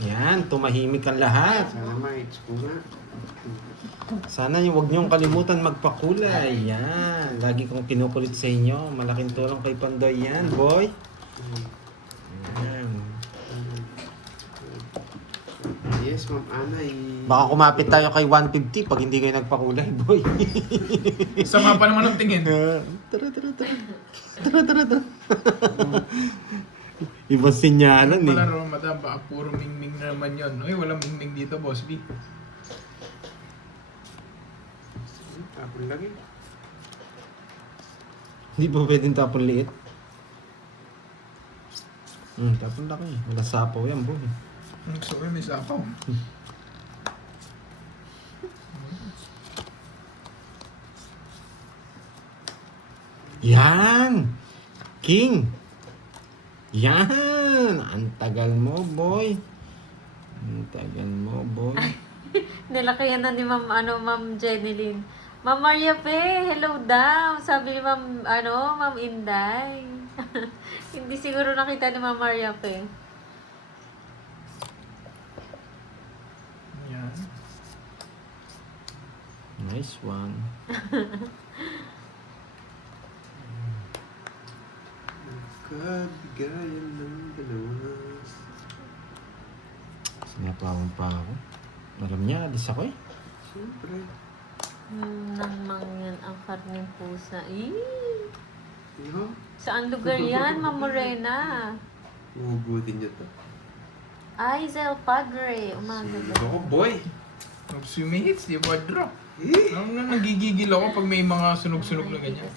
Yan, tumahimik ang lahat. Sana ma-hits ko nga. Sana huwag niyong kalimutan magpakulay. Yan, lagi kong kinukulit sa inyo. Malaking tulong kay Pandoy yan, boy. Yan. Yes, Ma'am Ana. Baka kumapit tayo kay 150 pag hindi kayo nagpakulay, boy. Sama pa naman ang tingin. Tara, tara, tara. Tara, tara, tara. Ibang sinyalan eh. Wala rin, madam. Baka puro mingming na naman yun. Uy, walang mingming dito, Boss B. Tapon lagi. Hindi pa pwedeng tapon liit. Tapon laki. Wala sapaw yan, boy. Sorry, may sapaw. Yan! King! Yan! Ang tagal mo, boy. Ang tagal mo, boy. Nilakayan na ni Ma'am Jeneline. Ma'am Maria Pe, hello daw. Sabi ni Ma'am Inday. Hindi siguro nakita ni Ma'am Maria Pe. Yan. Nice one. Kabigayan ng dalawa. Sinapawan pa ako. Alam niya, alis ako eh. Siyempre. Nang mangyan ang karneng pusa. Yo, Saan lugar yan, Ma'am Morena? uhugutin niyo to. Aizel Padre. Umaga ba? Ako, boy. Mag-swimming-hits, di ba, draw? Eh, Nagigigil ako pag may mga sunog-sunog na ganyan.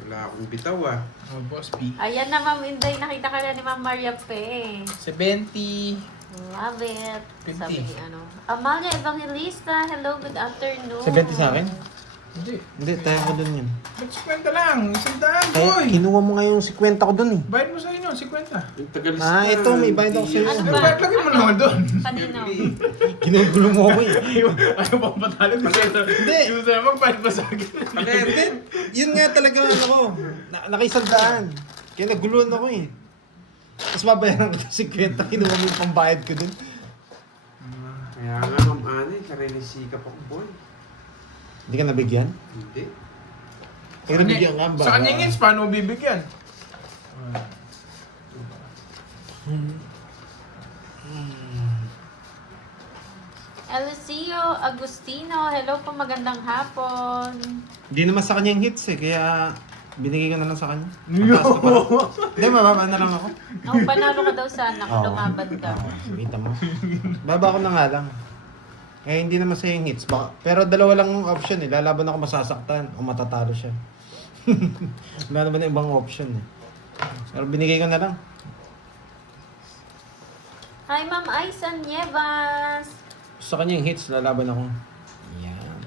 wala akong bitaw ah. Oh, Boss B. Ayan na, Ma'am Inday. Nakita ka na ni Ma'am Maria Pe. 70. Love it. 50. Sabi ni Amalia Evangelista. Hello, good afternoon. 70 sa akin? Hindi. Hindi, tayo ko dun yun. Mag-50 lang. 100, Kaya boy. kinuha mo nga yung 50 ko dun eh. Bayad mo sa inyo, 50. Yung tagalis Ito, may bayad ako sa'yo. Ano Ano ba? ba? Lagyan mo naman doon. Kanino? Ginugulo mo ako eh. Ano bang patalo? Hindi. Yung sa magbayad pa sa akin. Hindi, yun nga talaga ano ko. Nakisandaan. Kaya naguluhan ako eh. Tapos babayaran ko ng 50, kinuha mo yung pambayad ko dun. Kaya nga, Ma'am Ana, sarili sikap ako, boy. Hindi ka nabigyan? Hindi. Kaya nabigyan ka ba? Sa kanya ngins, paano mo bibigyan? Eliseo Agustino. Hello po, magandang hapon. Hindi naman sa kanya yung hits eh, kaya binigay ko na lang sa kanya. Mataas ka pa. Hindi, mababa na lang ako. Oh, panalo ka daw sana kung lumaban ka. Kita mo. Baba ko na nga lang. Eh, hindi naman sa yung hits. Pero dalawa lang yung option eh. Lalaban ako masasaktan o matatalo siya. Wala naman yung ibang option eh. Pero binigay ko na lang. Hi, Ma'am Aisan Nievas. Sa kanya yung hits, lalaban ako. Yan.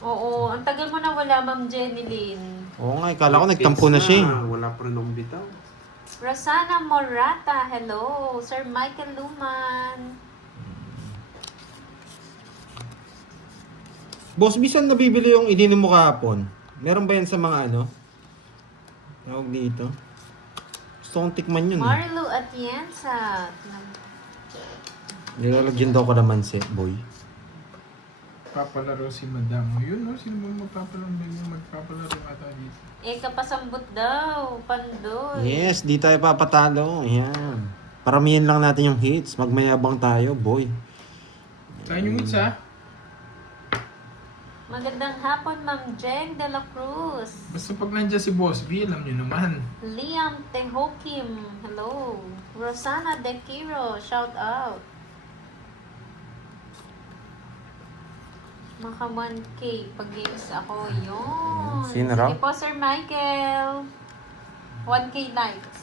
Oo, ang tagal mo na wala, Ma'am Jeneline. Oo nga, kala ko nagtampo na siya eh. Wala pa rin akong bitaw. Rosana Morata. Hello. Sir Michael Luman. Boss, bisan nabibili yung ininom mo kahapon? Meron ba yan sa mga ano? Tawag dito. Gusto kong tikman yun eh. Marilu Atienza. Nilalagyan daw ko naman si boy. Papalaro si Madam. Yun, no? Sino ba magpapalaro? May magpapalaro ata dito. Kapasambot daw. Pandoy. Yes, di tayo papatalo. Yan. Paramihan lang natin yung hits. Magmayabang tayo, boy. Saan yung hits, ha? Magandang hapon, Ma'am Jen de la Cruz. Basta pag nandiyan si Boss B, alam nyo naman. Liam Tehokim. Hello. Rosana De Quiro. Shout out. Maka 1K pag games ako. Yun. Sino raw? Sige po, Sir Michael. 1K likes.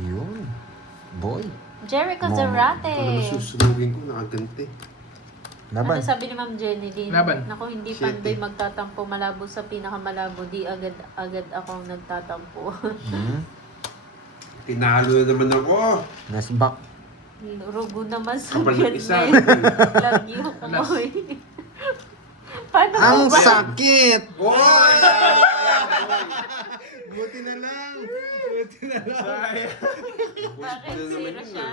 Yun. Boy. Jericho Mo- Zarate. Ano susunugin ko, nakaganti. Laban. Ano sabi ni Ma'am Jenny din? Laban. Naku, hindi Shit, pandoy magtatampo. Malabo sa pinakamalabo. Di agad akong nagtatampo. Hmm? Tinalo na naman ako. Nice back. Rugo naman sa Kapal ng isa. Lagyo ko mo eh. Paano Ang ba? sakit! Oh! Buti na lang. Buti na lang. Sayang. Bakit zero siya?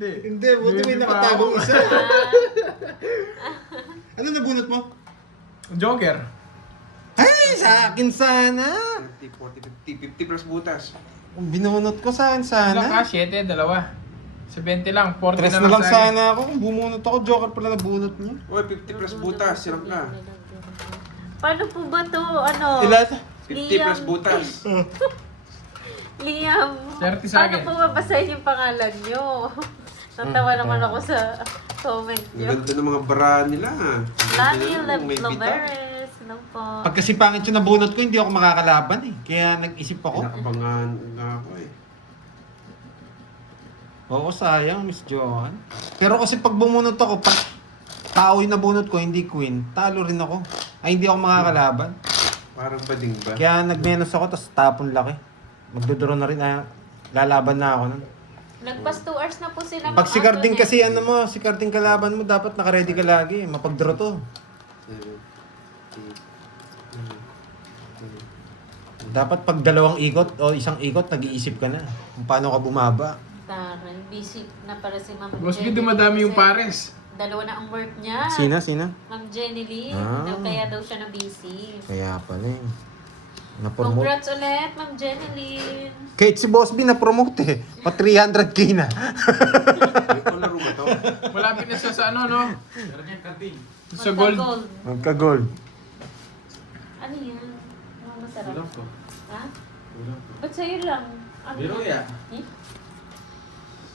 Hindi. Hindi, buti may nakatagong isa. Ano nabunot mo? Joker. Ay, sa akin sana. 30, 40, 50, 50 plus butas. Kung binunot ko sa akin Ilang ka? sana. 7, dalawa. 70 lang, 40 Tres na na lang sa akin. sana ako. Kung bumunot ako, Joker pala nabunot niya. Uy, 50 plus butas. Silang ka. Paano po ba to? Ano? Ilan? 50 plus butas. Liam, 30 sa paano akin. po babasahin yung pangalan nyo? Natawa naman ako sa comment Ang nyo. ganda ng mga bra nila. Lani May bitaw. Loveres. Ano po? Pag kasi pangit yung nabunot ko, hindi ako makakalaban eh. Kaya nag-isip ako. Pinakabangan nga ako eh. Oo, sayang, Miss Johan. Pero kasi pag bumunot ako, pag tao yung nabunot ko, hindi queen, talo rin ako. Ay, hindi ako makakalaban. Parang bading ba? Kaya nag-menos ako, tapos tapon laki. Magdodraw na rin, lalaban na ako nun. Nagpas 2 hours na po sila. Pag si Ma'am Carding Antoinette. kasi ano mo, si Carding kalaban mo, dapat naka-ready ka lagi. Mapag-draw to. 7, 8, 9. Dapat pag dalawang ikot o isang ikot, nag-iisip ka na kung paano ka bumaba. Taray, busy na para si Ma'am Boss B, Jenny. dumadami yung Kasi pares. Dalawa na ang work niya. Sina? Ma'am Jenny Lee. Ah. Kaya daw siya na busy. Kaya pala eh. Na-promote. Congrats ulit, Ma'am Jenny Lee. Kahit si Boss B na-promote eh. Pa 300k na. May palaro ba to? Malapit na siya sa ano, no? Sa Magka-gold. gold. Magka-gold. Ano yan? Mga masarap. Ulam ko. Ha? Ba't sa'yo lang? Ano? Biro ya. Eh?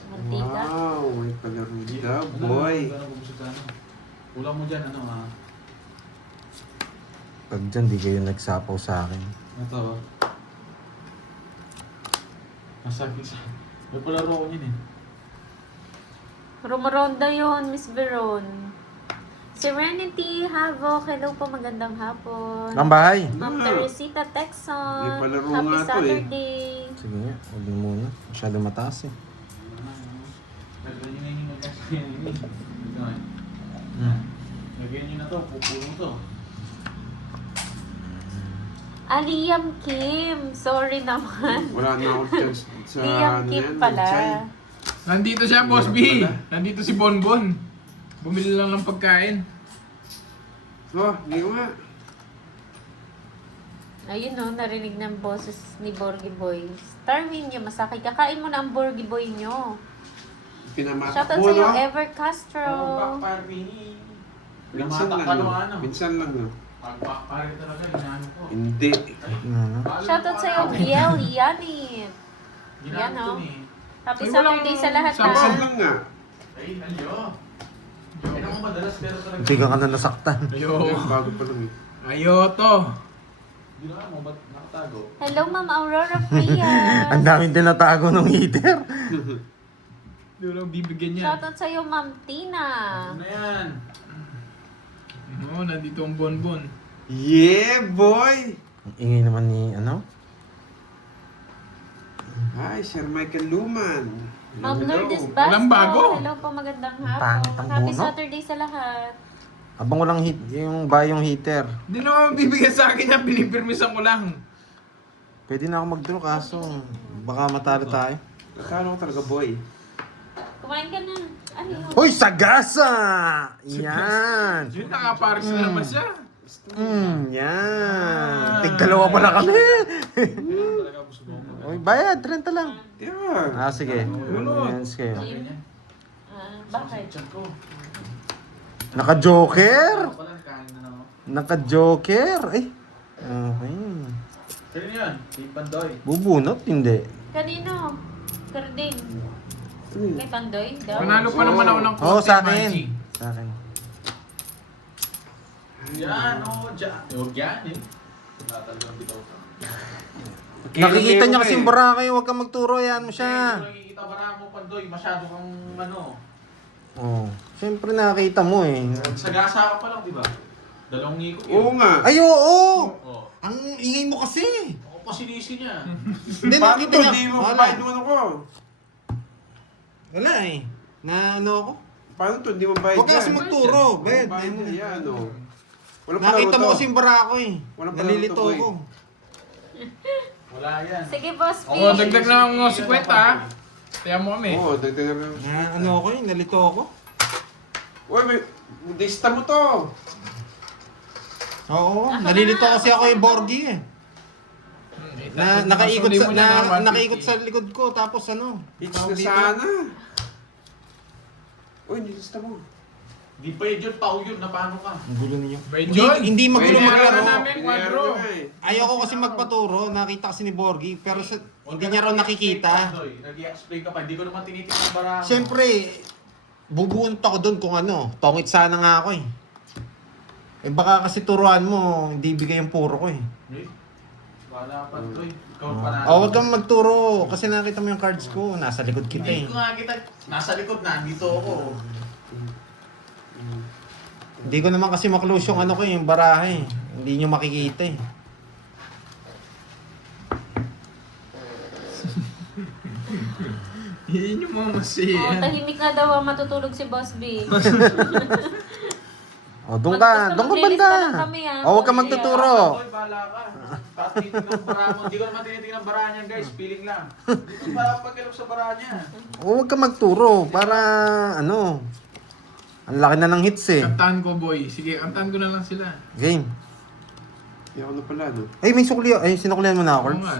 Mantika? Wow, may palaro daw, boy. Ulam mo dyan, ano ah. Pag dyan, di kayo nagsapaw sa akin. Ito. Masakit sa... May palaro ako yun eh. Rumoronda yun, Miss Veron. Serenity Havoc, hello po, magandang hapon. Ang bahay. Ma'am Teresita Texon, May palaro happy nga to eh. Saturday. Sige nga, huwag mo muna. Masyado mataas eh. Lagyan nyo na yung magkasya. Ito nga. Lagyan nyo na to, pupulong to. Liam Kim, sorry naman. Wala na akong chance sa Liam ano Kim yan, pala. Chay. Nandito siya, Boss B. Nandito si Bonbon. Bumili lang ng pagkain. Oh, hindi ko nga. Ayun no, narinig ng boses ni Borgie Boy. Starving niyo, masakit. Kakain mo na ang Borgie Boy nyo. Pinamatak Shoutout mo, sa'yo, no? Ever Castro. Backpari. Minsan lang, Pinamatak no? ka ano. Minsan lang, no? Backpari talaga, inaano ko. Hindi. Shoutout sa'yo, Biel Yanit. Ginamit Yan, ko oh. ni. Happy Ay, walang Saturday sa lahat sabaw. Minsan ha. lang nga. Ay, alyo. Kailan mo madalas pero talaga. Hindi ka na nasaktan. Ayo. Bago pa lang eh. Ayo to. Hindi na mo, ba't nakatago? Hello, Ma'am Aurora Fria. Ang daming tinatago ng heater. Hindi ko lang bibigyan niya. Shoutout sa'yo, Ma'am Tina. Ano na yan? Oo, nandito ang Bonbon. Yeah, boy! Ang ingay naman ni, ano? Hi, Sir Michael Luman. Ma'am Hello. Lourdes Basco. Walang bago. Hello po, magandang Pangit hapon. ang Happy bunot. Saturday sa lahat. Abang walang hit, yung bayong heater. Hindi naman bibigyan sa akin yan, pinipirmisan ko lang. Pwede na ako mag-draw kaso baka matalo tayo. Akala ko talaga, boy. Kumain ka na. Ano yun? Hoy, sagasa! Yan! Yun, nakaparis na naman siya. Yan! Tig-dalawa pala kami! Talaga gusto mo mag- Hoy, bayad, 30 lang. Yeah. Ah, sige. Lunod. Yan, sige. Ganyan. Bakit? Chan ko. Naka-joker! Ako pala, kain na ako. Naka-joker! Ay! Okay. Sino yan? Kay Pandoy. Bubunot? Hindi. Kanino? Karding. Kay Pandoy? Daw? Panalo pa naman ako ng Oo, konti, sa akin. Margie. Sa akin. Yan, oo, dyan. Huwag yan eh. Wala talagang bitaw ka. Nakikita niya kasi yung Boracay, huwag kang magturo, yan mo siya. Kung nakikita bara mo, Pandoy, masyado kang ano. Oh, siyempre nakita mo eh. Sagasa ka pa lang, di ba? Dalawang ngiko Oo nga. Ay, oo! Oo. Ang ingay mo kasi. Ako pa sinisi niya. Hindi, Paano nakita to? niya. Hindi mo Wala. bayad naman ako. Wala eh. Na ano ako? Paano to? Hindi mo bayad Huwag ka kasi yan. magturo. Bayad. Bayad Ayun. yan, ano. Walang palaro Nakita mo to. kasi yung Barako eh. Walang palaro Nalilito to, boy. ako. Wala yan. Sige, Boss P. Oo, dagdag na ang 50 ah. Kaya mo kami. Oo, dagdagan mo. Ano ako nalito ako. Uy, may lista mo to. Oo, nalilito kasi ako yung Borgie eh. Nakaikot nakaikot sa likod ko tapos ano. Hits tawag na dito? sana. Uy, nilista mo. Di pa yun, pao yun, na paano ka? Ang gulo ninyo. Bay Hindi, John! hindi magulo Bay, maglaro. meron namin. Pinayaro Quadro. na eh. Ayoko kasi magpaturo, nakita kasi ni Borgie, pero hindi niya raw nakikita. Nag-i-explain ka pa, hindi ko naman tinitingnan bara. Siyempre, bubunt ako doon kung ano, tongit sana nga ako eh. Eh baka kasi turuan mo, hindi bigay yung puro ko eh. Eh, wala pa to eh. Ikaw pa na. Oh, wag kang magturo kasi nakita mo yung cards ko, nasa likod kita eh. Hindi ko nga kita, nasa likod na, dito ako. Hindi ko naman kasi maklose yung ano ko yung baraha eh. Hindi nyo makikita eh. Yun yung mga masaya. Oh, tahimik nga daw ang matutulog si Boss B. O, doon ka maglilista banda. lang kami, ah. O, wag ka magtuturo. Oy, bahala ka. Tapos titignan ang bara mo. Hindi ko naman tinitingnan ang bara niya guys, feeling lang. Hindi ko para pagkalap sa bara niya. O, wag ka magturo para ano. Ang laki na ng hits eh. Kantahan ko, boy. Sige, kantahan ko na lang sila. Game. Hindi ako na pala, no? Ay, may sukli. Ay, sinuklihan mo na ako. Oo nga.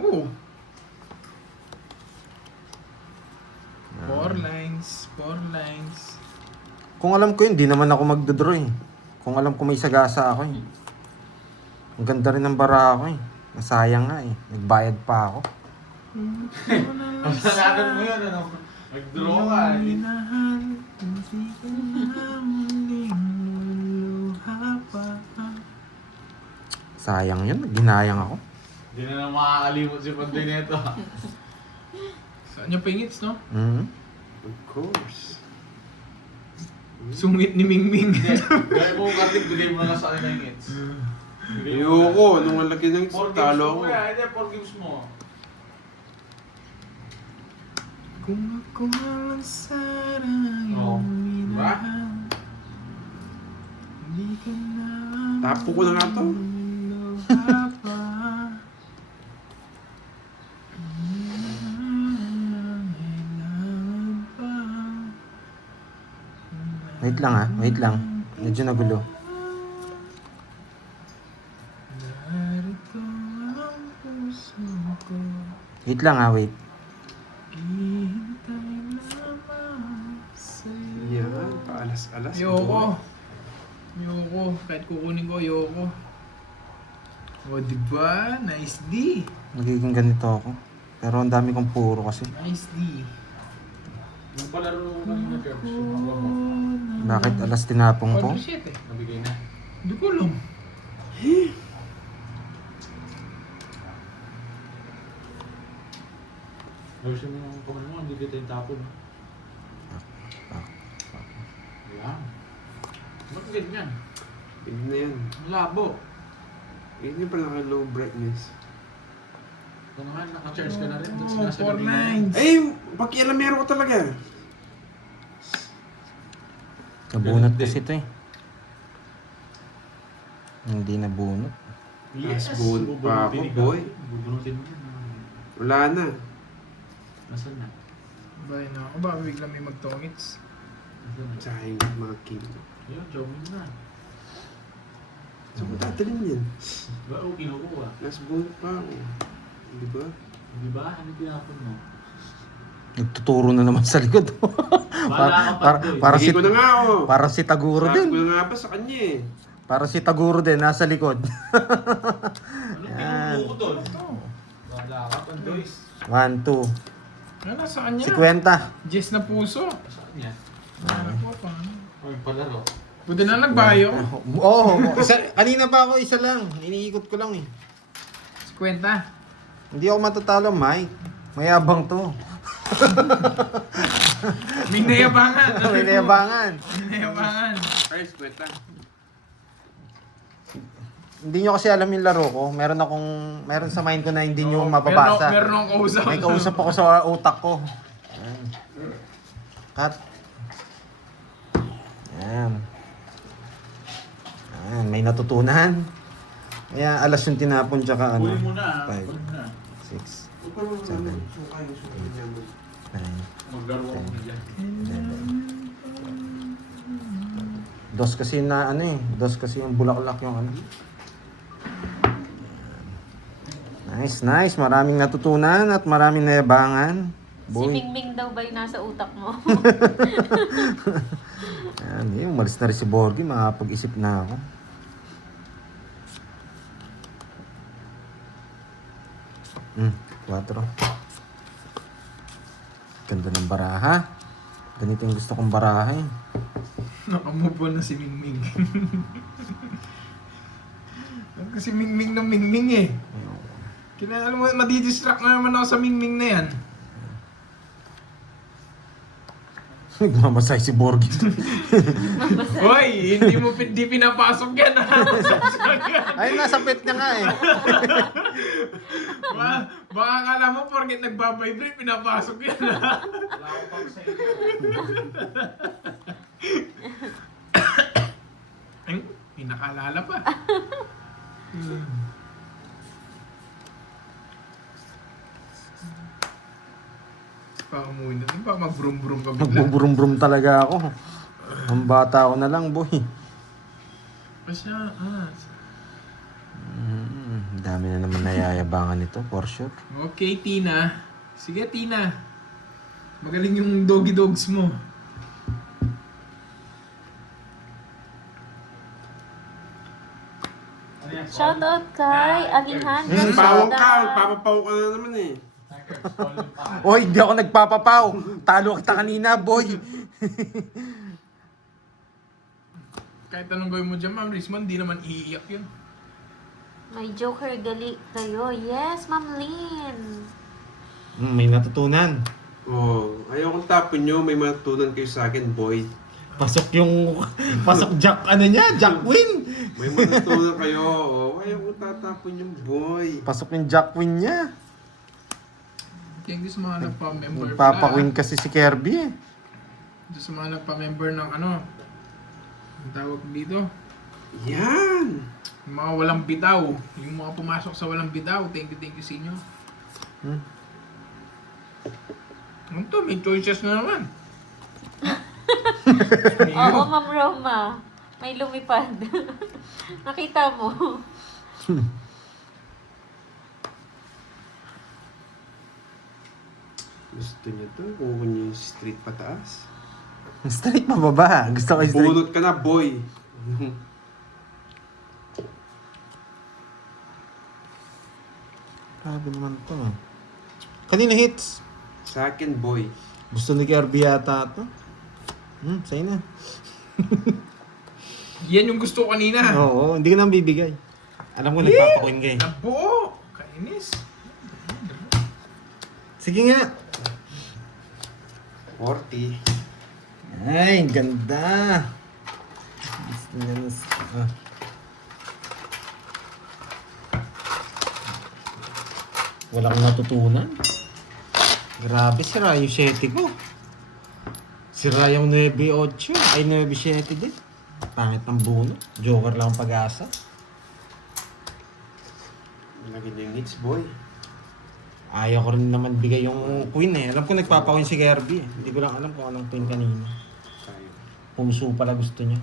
Oo. 4 lines. 4 lines. Kung alam ko yun, di naman ako magdodraw eh. Kung alam ko may sagasa ako eh. Ang ganda rin ng bara ako eh. Nasayang nga eh. Nagbayad pa ako. Kasalanan mo yun, ano? Nag-draw ka. Sayang yun. Ginayang ako. Hindi na lang makakalimot si Pandoy nito. Saan yung pingits, no? Mhm. Of course. Sungit ni Mingming. Hindi, gaya mo karting, bigay mo na lang sa akin ng hits. Ayoko, nung ang laki ng 4 games talo mo ako. kuya, hindi, 4 games mo. Kung ako lang sana Oo. yung Diba? minahal, hindi ka na Tapo ko na nga to. luha pa. Kailangan pa. Wait lang ah. Wait lang. Medyo nagulo. Narito ang puso ko, Wait lang ah. Wait. hihintay lamang sa'yo. Yan, paalas-alas. Ayoko. Ayoko. Kahit kukunin ko, ayoko. O, diba? Nice D. Magiging ganito ako. Pero ang dami kong puro kasi. Nice D. Yung palaro mo kanina, Kerbs, yung mga mo. Bakit alas tinapong ko? 4-7 eh. Nabigay na. Hindi ko alam. Ayusin mo yung kamay mo, hindi kita yung tapon. Yan. Ba't ganyan? Hindi na yan. Ang labo. Hindi pa naka-low brightness. Kung nga, naka-charge ka na rin. Tapos Oh, nasa 4 gabi na. lines. Ay, pakialamero ko talaga. Nabunot kasi ito eh. Hindi nabunot. Yes, Nasbunot pa ako, bubunutin ka. boy. Bubunutin mo yun. Wala na. Nasaan na? Bay na ako. Baka bigla may magtongits. Nasaan na? Sayang mga king. Ayun, Joming na. So, matatalim yan. Diba, o kinukuha? Nasbunot pa ako. Di ba? Di ba? Ano tinapon mo? Nagtuturo na naman sa likod. Bahala ka pa doon. Parang si, Bigay ko na nga ako. parang si Taguro Sabi ko din. na nga ba sa kanya eh. Parang si Taguro din, nasa likod. Ano Yan. kinukuha doon? Bahala ka pa, Joyce. 1, 2. Ano, nasa kanya? 50. Jess na puso. Saan niya? Ano pa? Ay, palaro. Buti na nagbayo. Oo, kanina pa ako isa lang. Iniikot ko lang eh. 50. Hindi ako matatalo, Mike. Mayabang to. May nayabangan. May nayabangan. May nayabangan. Price, kwenta. Hindi nyo kasi alam yung laro ko. Meron sa mind ko na hindi nyo mababasa. Meron akong kausap. May kausap ako sa utak ko. Ayan. Cut. Ayan. Ayan, may natutunan. Kaya alas yung tinapon tsaka ano. Huli mo na. 5, Huli mo na. 6. Huwag pa naman naman. Suka yung suka niya mo. Maglaro ako dyan. Dos kasi na ano eh. Dos kasi yung bulaklak yung ano. Nice, nice. Maraming natutunan at maraming nayabangan. Si Boy. Mingming daw ba yung nasa utak mo? Ayan, umalis na rin si Borgie. Makapag-isip na ako. Hmm, 4. Ganda ng baraha. Ganito yung gusto kong baraha eh. Nakamove on na si Mingming. Kasi Mingming ng Mingming eh. Kaya alam mo, madidistract na naman ako sa Mingming na yan. Nagmamasay si Borgie. Hoy, hindi pinapasok yan ha. Ay, nasa pet niya nga eh. Baka akala mo porket nagbabibrate, pinapasok yan ha. Wala akong pang sa inyo. Ay, pinakalala pa. Pa umuwi na din, pa mag-brum-brum ka bigla. Nagbuburum-brum talaga ako. Ang bata ko na lang, boy. Pasya, Dami na naman nayayabangan ito, for sure. Okay, Tina. Sige, Tina. Magaling yung doggy dogs mo. Ano yan? Shoutout kay Alejandro Pawang ka, Sada. papapaw ka na naman eh. Oy, hindi ako nagpapapaw. Talo kita kanina, boy. Kahit anong gawin mo dyan, Ma'am Risman, di naman iiyak yun. May joker gali kayo. Yes, Ma'am Lynn. May natutunan. Oh, ayaw kong tapon nyo, may matutunan kayo sa akin, boy. Pasok Jack, ano niya, Jack Win. May matutunan kayo. Oh, ayaw kong tatapon yung boy. Pasok yung Jack Win niya. Thank you sa mga nagpa-member Nagpapakwin kasi si Kirby eh. Ito sa mga nagpa-member ng ano, ang tawag dito, Yan! yung mga walang bitaw. Yung mga pumasok sa walang bitaw, thank you sa inyo. Ano to, may choices na naman. Oo, Ma'am Roma. May lumipad. Nakita mo. Gusto niyo to? Kukunin niyo yung street pataas? Straight mababa. Gusto ko yung straight. Bunot ka na, boy! Grabe naman to. Kanina hits. Sa akin, boy. Gusto ni Kirby yata to. Sa'yo na. Yan yung gusto ko kanina. Oo, hindi ko na bibigay. Alam ko nagpapakwin ka eh. Nabuo! Kainis. Sige nga. 40. Ay, ganda. Wala kang natutunan. Grabe, sira yung 7 ko. Sira yung 9-8. Ay, 9-7 din. Pangit ng buno. Joker lang ang pag-asa. Lagi na yung hits, boy. Ayaw ko rin naman bigay yung queen eh. Alam ko nagpapa-queen si Kirby eh. Hindi ko lang alam kung anong queen kanina. Tayo. Pumso pala gusto niya.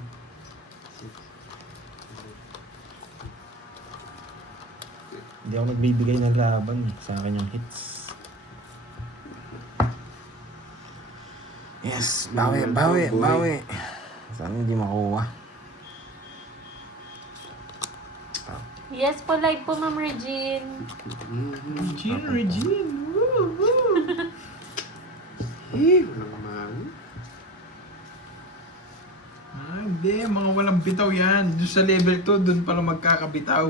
Hindi ako nagbibigay ng laban eh. Sa akin yung hits. Yes, bawi. Sana hindi makuha. Yes po, live po, Ma'am Regine. Regine. Woo, woo. Walang kamahal. Hindi. Mga walang bitaw yan. Doon sa level 2, doon pala magkakabitaw.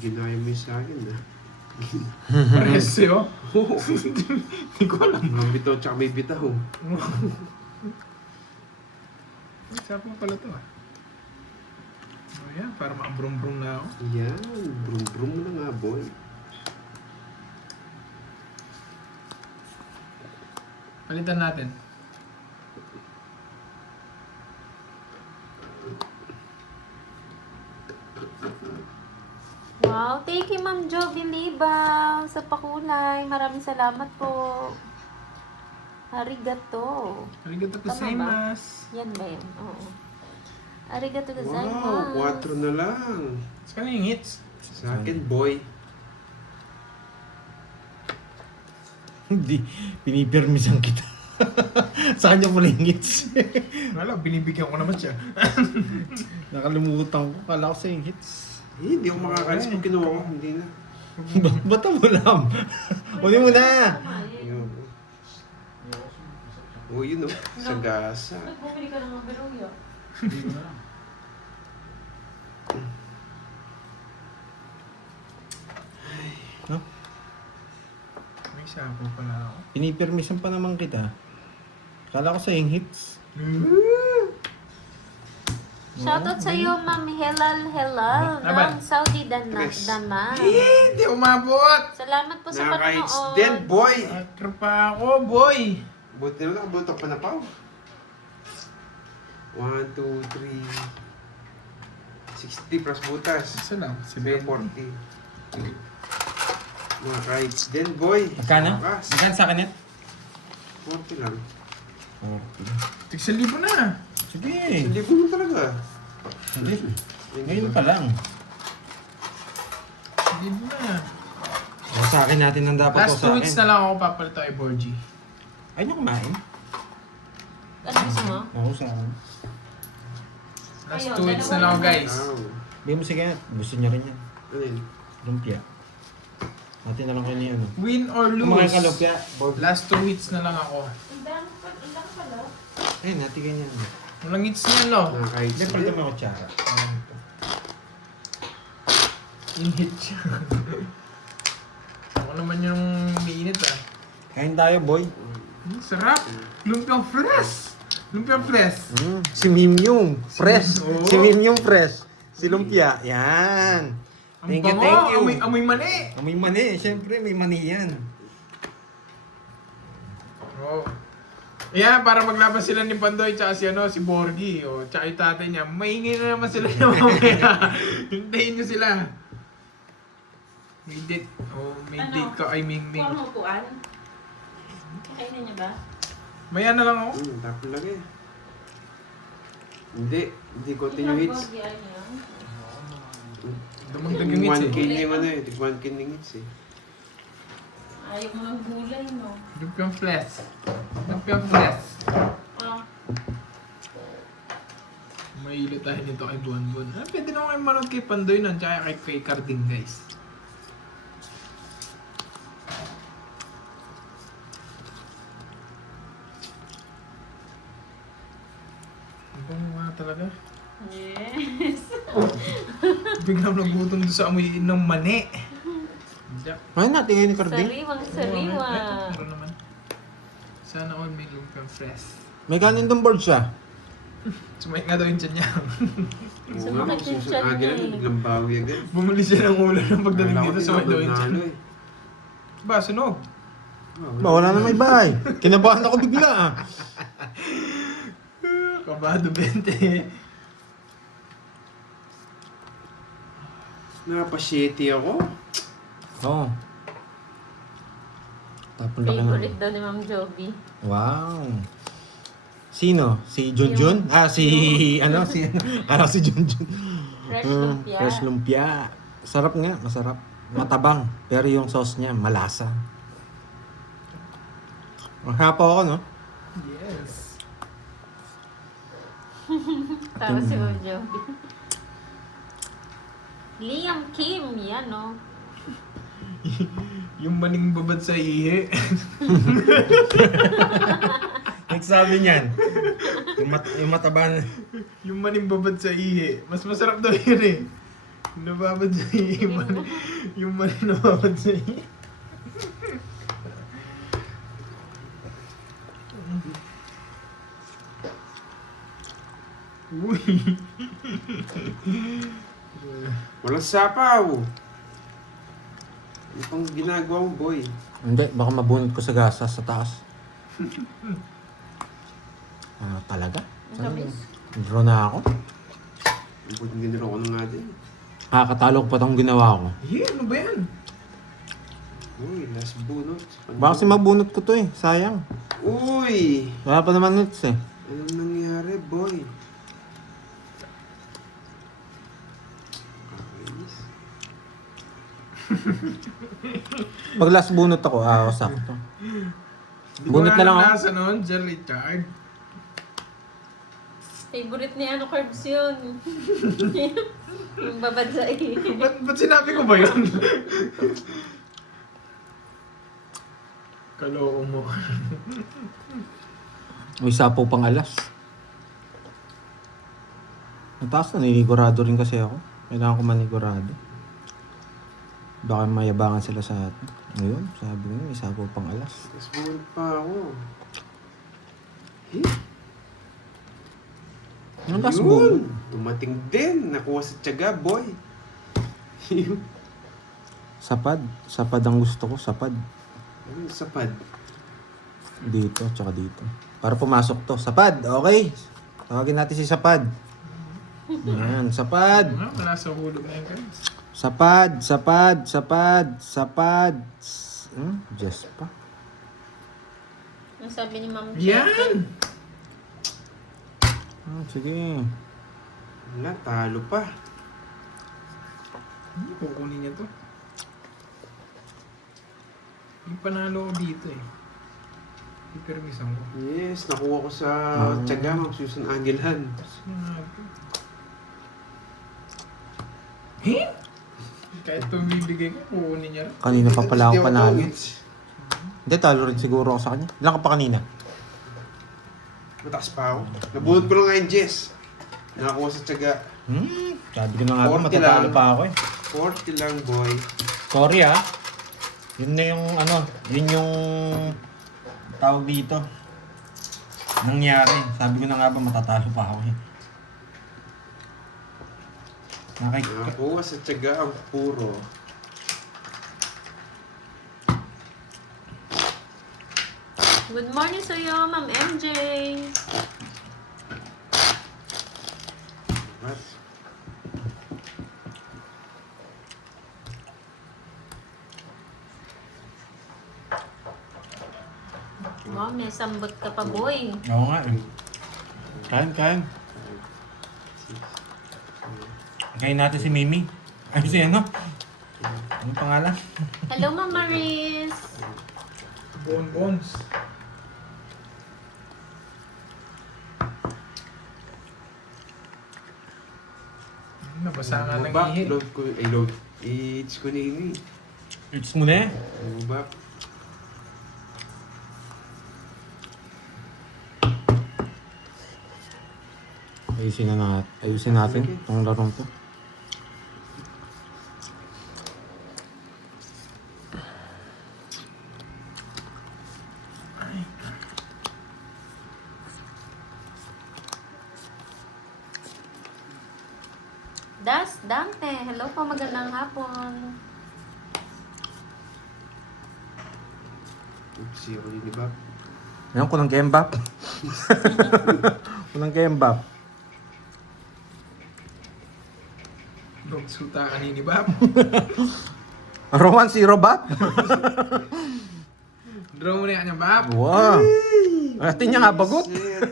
Ginaya mo yung sa akin, ha? Pares oh. Hindi ko alam. Mga bitaw tsaka may bitaw. Isa pa pala to ah. Ayan, para makabrum-brum na ako. Yan. Brum-brum mo na nga, boy. Palitan natin. Wow, thank you Ma'am Joby Libaw sa pakulay. Maraming salamat po. Arigato. Arigato Tama ba? gozaimasu. Yan ba yun? Oo. Arigato Wow, gozaimasu. 4 na lang. Sa kanya yung hits. Sa akin, boy. Hindi, pinipirmisan kita. Sa kanya pala yung hits. Wala, binibigyan ko naman siya. Nakalimutan ko, kala ko sa yung hits. Hindi ako makakalis pag kinuha ko. Hindi na. Ba't mo lang? Uli mo na! Yun. Oh, yun oh. Sagasa. Bumili ka ng beluyo. Hindi ko na lang. May sapo pala ako. Pinipirmisan pa naman kita. Kala ko sa yung hits. Shoutout sa iyo, Ma'am Helal Naman. ng Saudi Yes. Dama. Hindi umabot! Salamat po sa panonood. Nakaka-extend, boy. Akra pa ako, boy! Buti na lang, butok pa na pa. 1, 2, 3. 60 plus butas. Isa lang. Si May 40. Nakaka-extend, boy. Magkano? Lakas. Magkano sa akin yan? 40 lang. Tig 1,000 na. Sige. Hindi ko mo talaga. Hindi. Ngayon pa lang. 1,000 na. O, sa akin natin ang dapat Last o sa 2 weeks akin. na lang ako papalito kay Borgie. Ayaw nyo kumain? Ano gusto mo? Oo, sa akin. Last Ayun, 2 weeks na dalawa lang ako, na. guys. Wow. Bigyan mo sige. Gusto niya rin yan. Ano yun? Lumpia. Natin na lang kayo ni ano. Win or Kumain ka lose. lumpia. Last 2 weeks na lang ako. Ang dami pala. Ayun, natin ganyan. Walang hits niya, lo. Hindi, Nakaka-extend. palitan mo ako tsara. In-hit siya. Ako naman yung mainit ah. Kain tayo, boy. Sarap! Lumpiang fresh! Lumpiang fresh! Si Mimyong. Fresh. Oo. Si Mimyong fresh. Si Lumpia. Yan. Ang Thank you, bango! thank you. Amoy mani! May mani. Siyempre, may mani yan. Oh. Yeah, para maglaban sila ni Pandoy tsaka si, si Borgie o tsaka yung tatay niya. Maingay na naman sila yung mamaya. Hintayin nyo sila. May date. Oh, may Ano? date ka ay Ming Ming. Kung upuan? Kainin niyo ba? Maya na lang ako. Tapos lang eh. Hindi continue hits. Dumagdag yung hits 1K eh. na yung ano eh. 1K na yung hits eh. Ayaw mo ng gulay, no? Lumpiang flesh. Lumpiang flesh. Ah, Mailo tayo nito kay Bonbon. Pwede naman kayo manood kay Pandoy nun tsaka kay Carding guys. Ang nga talaga. yes. Biglang nagutom doon sa amoy ng mani. Jack. Ayun natin ngayon ni Carding. Sariwang sariwa. Ito, naman. Sana all may lumpiang fresh. May kanin doon board siya. Sumayit nga daw yung tiyan niya. Oo nga, Sumakit yung susunod tiyan agad niya eh. biglang bawi agad. Bumili siya ng ulan ng pagdating Akala ko dito, sumayit daw yung tiyan. tinapon na ano eh. Ba, sunog? Ba, wala na may bahay. Kinabahan ako bigla ah. Kabado 20. Napasyete ako. Oo. Tapon lang Favorite daw ni Ma'am Joby. Wow. Sino? Si Junjun? Ah, si ano? Si ano? Ano si Junjun? Fresh lumpia. Fresh lumpia. Sarap nga, masarap. Matabang, pero yung sauce niya malasa. Hapo ako, no? Yes. Tapos si Ma'am Joby. Liam Kim, yan no. Yung maning babad sa ihi. Nagsabi niyan. Yung mataba na. Yung maning babad sa ihi. Mas masarap daw yun eh. Yung nababad sa ihi. Yung maning nababad sa ihi. Uy. Walang sapaw. Ano pang ginagawa mo, boy? Hindi, baka mabunot ko sa gasa sa taas. Ah, talaga? Ang tamis. Draw na ako. Buti hindi nila ako na nga din. Kakatalo ko pa itong ginawa ko. Yeah, ano ba yan? Uy, last bunot. Baka kasi mabunot ko to eh. Sayang. Uy! Wala pa naman hits eh. Anong nangyari, boy? Kakainis. Pag last bunot ako, sakto. Di Bunot ko na lang ako. nasa noon, John Richard. Favorite ni ano, Curbs yun. Yung babad sa Ba't sinabi ko ba yun? Kaloko mo. May sapo pang alas. Ang taas na, ninigurado rin kasi ako. Kailangan ko manigurado. Baka mayabangan sila sa atin. Ngayon, sabi ko may sapo pang alas. Last bunot pa ako. Ang last Yun! bunot. Dumating din. Nakuha sa tiyaga, boy. Yun. Sapad. Sapad ang gusto ko. Sapad. Ano yung sapad? Dito, tsaka dito. Para pumasok to. Sapad, okay. Tawagin natin si Sapad. Yan, Sapad. Wala sa hulog na yun, guys. Sapad, sapad, sapad, sapad. Just pa. Ang sabi ni Ma'am Yan! Sige. Wala, talo pa. Hindi kukunin niya to. Yung panalo ko dito eh. Ipermisan ko. Yes, nakuha ko sa tiyaga, Ma'am Susan Angelhan. Sinabi. Eh? Kahit tumibigay ko, kukunin niya rin. Kanina pa pala ako Hindi panalo. tongits. Hindi, talo rin siguro ako sa kanya. Ilan ka pa kanina? Mataas pa ako. Nabunod ko lang nga yung Jess. Nakakuha sa tiyaga. Sabi ko na nga ba, 40 matatalo lang. pa ako eh. 40 lang, boy. Sorry Yun na yung yun yung tawag dito. Nangyari. Sabi ko na nga ba, matatalo pa ako eh. Nakakuha sa tiyaga ang puro. Good morning sa'yo, Ma'am MJ. What? Wow, may sambot ka pa, boy. Oo nga eh. Kain. Kain natin si Mimi. Ay, si ano? Anong pangalan? Hello, Ma'am Maris. Bonbons. Nabasa nga ng Bumaba, ihi. load ko, load. It's ko na ini. It's mo na eh. Bumaba. Ayusin natin itong larong to. Das Dante. Hello po, magandang hapon. Oops, ako yun, diba? Ngayon ko ng kembap. Kunang kembap. Dog suta kanini ba? Roman, zero bat? Draw mo na yan, Bab. Wow. Atin niya nga bagot. Shit.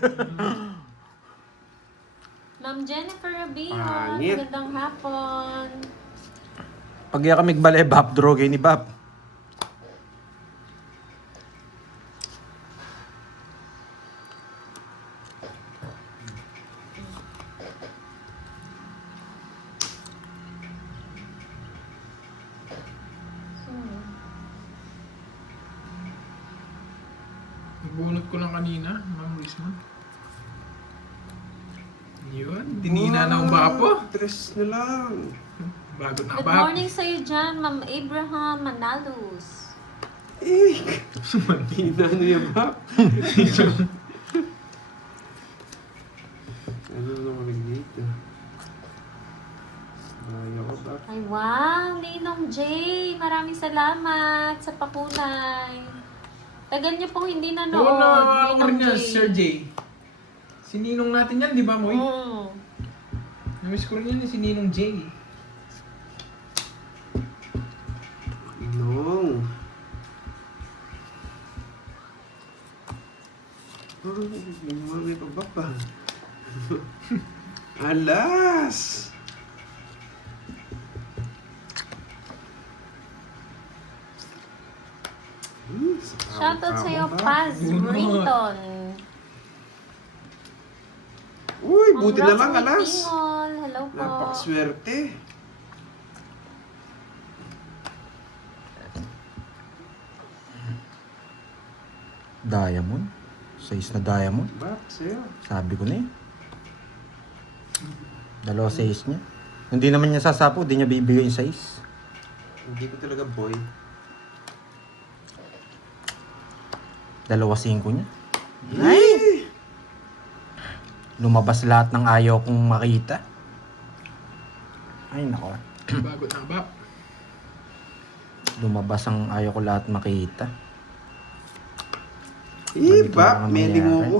Ma'am Jennifer Rabion. Pangit. Magandang hapon. Pag iya kami gbale, bap, droge ni bap. Nagbunot ko lang kanina, Ma'am Rizma. Yun, tinina na ang bapo. Tres na lang. Bago na Good bap. morning sa'yo dyan, Ma'am Abraham Manalos. Eh, mantina na yan ba? Ano na kami dito? Ayaw ko ba? Ay, wow! Ninong J! Maraming salamat sa pakulay. Tagal niyo pong hindi nanood, Oo na, ano ko rin Ninong yan, Sir J. Sininong natin yan, di ba, Moy? Mm. Namiss ko rin yan, si Ninong J. Tanong. May pababa. Alas! Shoutout sa'yo, Tama ba? Paz Brinton. Uy, buti na lang, Rosemary alas. Tingol, hello po. Napakaswerte. Diamond. Size na diamond. Bak, sa'yo. Sabi ko na eh. Dalawa size niya. Hindi naman niya sasapo, hindi niya bibigay yung size. Hindi ko talaga boy. Dalawa 5 niya. Ay! Lumabas lahat ng ayaw kong makita. Ay nako. Bago na ba? Lumabas ang ayaw ko lahat makita. Eh, Ganito Bak, lang ang mending mangyayari. mo.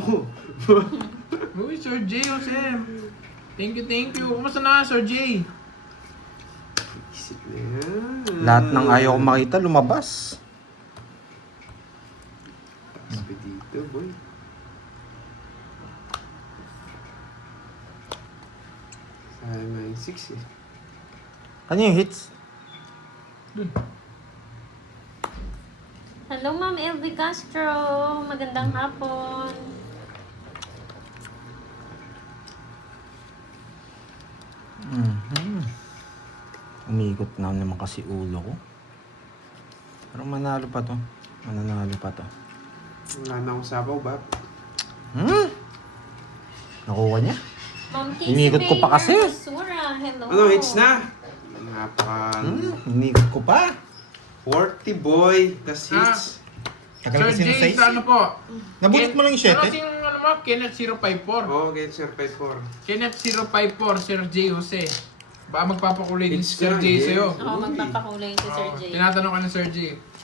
Uy, Sir J. Jose. Thank you. Kumusta na, Sir J? Isip na yan. Lahat ng ayaw kong makita, lumabas. Sabi dito, boy. Sayang nga yung 6 eh. Ano yung hits? Hello, Ma'am Elvie Castro. Magandang hapon. Umikot na naman kasi ulo ko. Pero manalo pa to. Mananalo pa to. Wala na akong sabaw, Bak. Nakuha niya. Ma'am Casey Inikot ko pa kasi. Sura, hello. Ano, hits na? Napaka... Umikot ko pa. 40, boy. Tas hits. Tagal Sir kasi J, ng size. sa ano po? Nabunot mo lang yung 7. Ano yung ano mo? Kenneth 054. Oo, okay, Sir Pet 4. Kenneth 054, Sir J. Jose. Baka magpapakulay din si It's Sir ka, J sa'yo. yes. Ako magpapakulay si Sir Oo, J. tinatanong ka ng Sir J.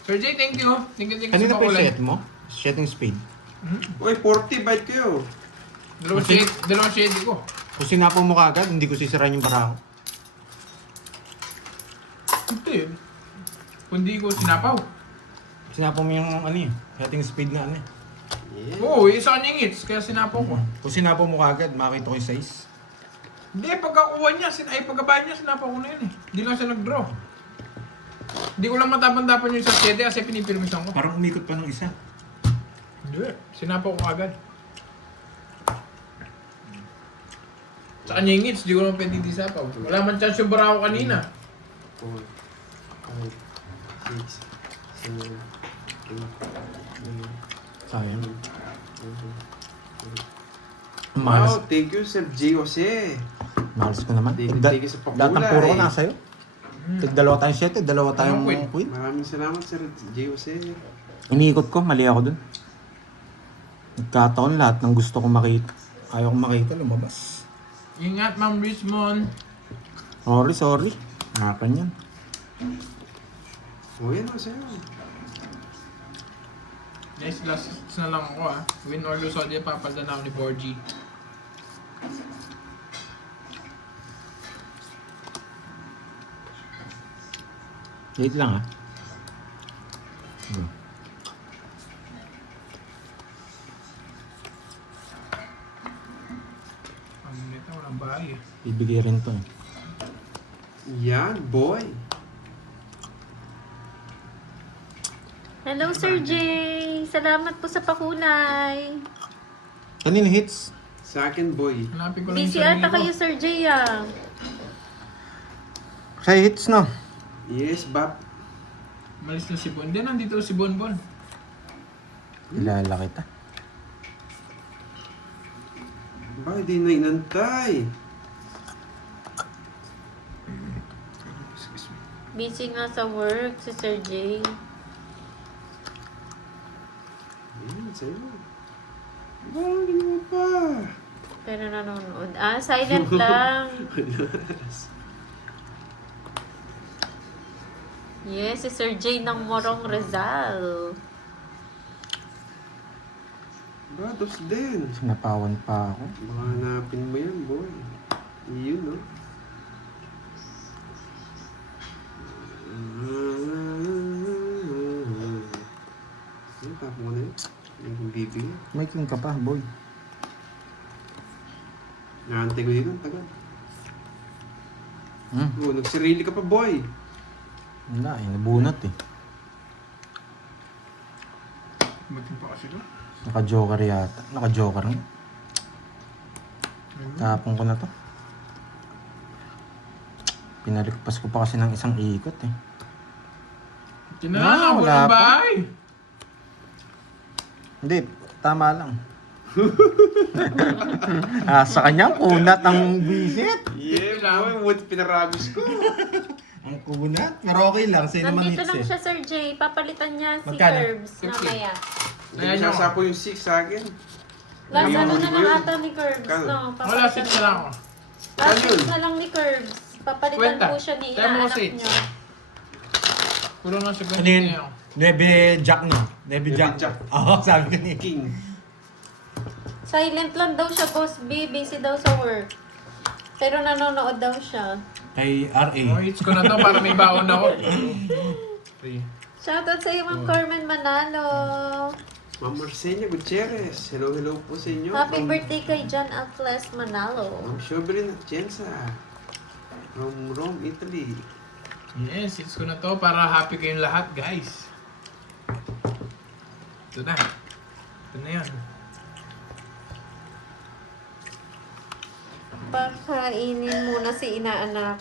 Sir J, thank you. Thank you Kanina sa pa yung pakulay. set mo? Setting speed. Uy, 40, bite kayo. Dalawang shade ko. Kung sinapo mo kagad, hindi ko sisirain yung bara ko. Hindi. Kundi ko sinapaw. Sinapo mo yung ano eh, setting speed na ano eh. Yeah. Oo, isa kanya hits, kaya sinapaw ko. Kung sinapo mo kagad, makita ko yung size. Hindi, pagkakuha niya, pagkabahan niya, sinapaw ko na yun eh. Hindi lang siya nag-draw. Hindi ko lang matapan-tapan yung sa 7 kasi pinipirmisan ko. Parang umikot pa ng isa. Hindi, sinapaw ko agad. Sa kanya yung hits, di ko naman pwede di sapaw. Wala man chance yung bara ko kanina. 4, 5, 6, 7, 8, 9, Sayang. 10. Malas, Wow, thank you, Sir J. Jose. malas ko naman. Thank you sa pakulay. Lahat ng puro ko nasa'yo. Dalawa tayong 7, dalawa tayong Queen. queen. Maraming salamat, Sir J. Jose. Iniikot ko, mali ako dun. Nagkataon lahat ng gusto ko makita. Ayaw ko makita, lumabas. Ingat, Ma'am Richmond. Sorry. Nakakan yan. O, yan o, sa'yo. Guys, last na lang ako ah. Win or lose, all papalda na ako ni 4G. Wait lang ah. Ang nito, walang bahay eh. Bibigay rin to eh. Yan, boy. Hello, Sir J. Salamat po sa pakulay. Kanina hits? Sa akin, boy. Hanapin ko lang Busy yung sarili ata ko. kayo, Sir J, ah. Siya hits no? Yes, Bap. Malis na si Bon. Hindi, nandito si Bonbon. Kilala kita. Ba, hindi na inantay. Busy nga sa work si Sir J. Yan, sa'yo. Ba, hindi mo pa. Pero nanonood. Ah, silent lang. Yes, si Sir J ng Morong Rizal. Ba, dos din. Sinapawan pa ako. Baka hanapin mo yan, boy. Yun, no? bibigyan. May king ka pa, boy. Naantay ko dito, ang tagal. Hmm. Oh, nagsarili ka pa, boy. Wala eh, nabunot eh. Mating pa kasi doon. Naka-joker yata. Naka-joker nga. Tapon ko na to. Pinalipas ko pa kasi ng isang ikot eh. Tinanakabo wala ng pa. bahay. Hindi, tama lang. Sa kanya, kunat ang visit. Yeah, boy. What pinaragos ko. Ang kunat, pero okay lang. Sa'yo naman Nandito hits lang eh. siya, Sir Jay. Papalitan niya si Magkano? Curbs mamaya. Hindi Ayan yung- sasapo yung 6 sa akin. Last Ayan, ano na yun. lang ata ni Curbs, Kano? no? Wala, sit na lang ako. Last Ano yun? na lang ni Curbs. Papalitan Kwenta. po siya ni Tayo mo inaanak kasi. niyo. Puro na siya Ano yun? ganyan niya. Nebe Jack no? Nebe Nebe Jack. Jack. Oo, sabi ko ni King. Silent lang daw siya, Boss B. Busy daw sa work. Pero nanonood daw siya. Kay RA. Oh, hits ko na to para may baon ako. Three. Shoutout sa iyo, Ma'am Carmen Manalo. Ma'am Marcenia Gutierrez. Hello, hello po sa inyo. Happy From- birthday kay John Alfles Manalo. Ma'am Shovelin Atienza. From Rome, Italy. Yes, hits ko na to para happy kayong lahat, guys. Ito na. Ito na yan. Pakainin muna si inaanak.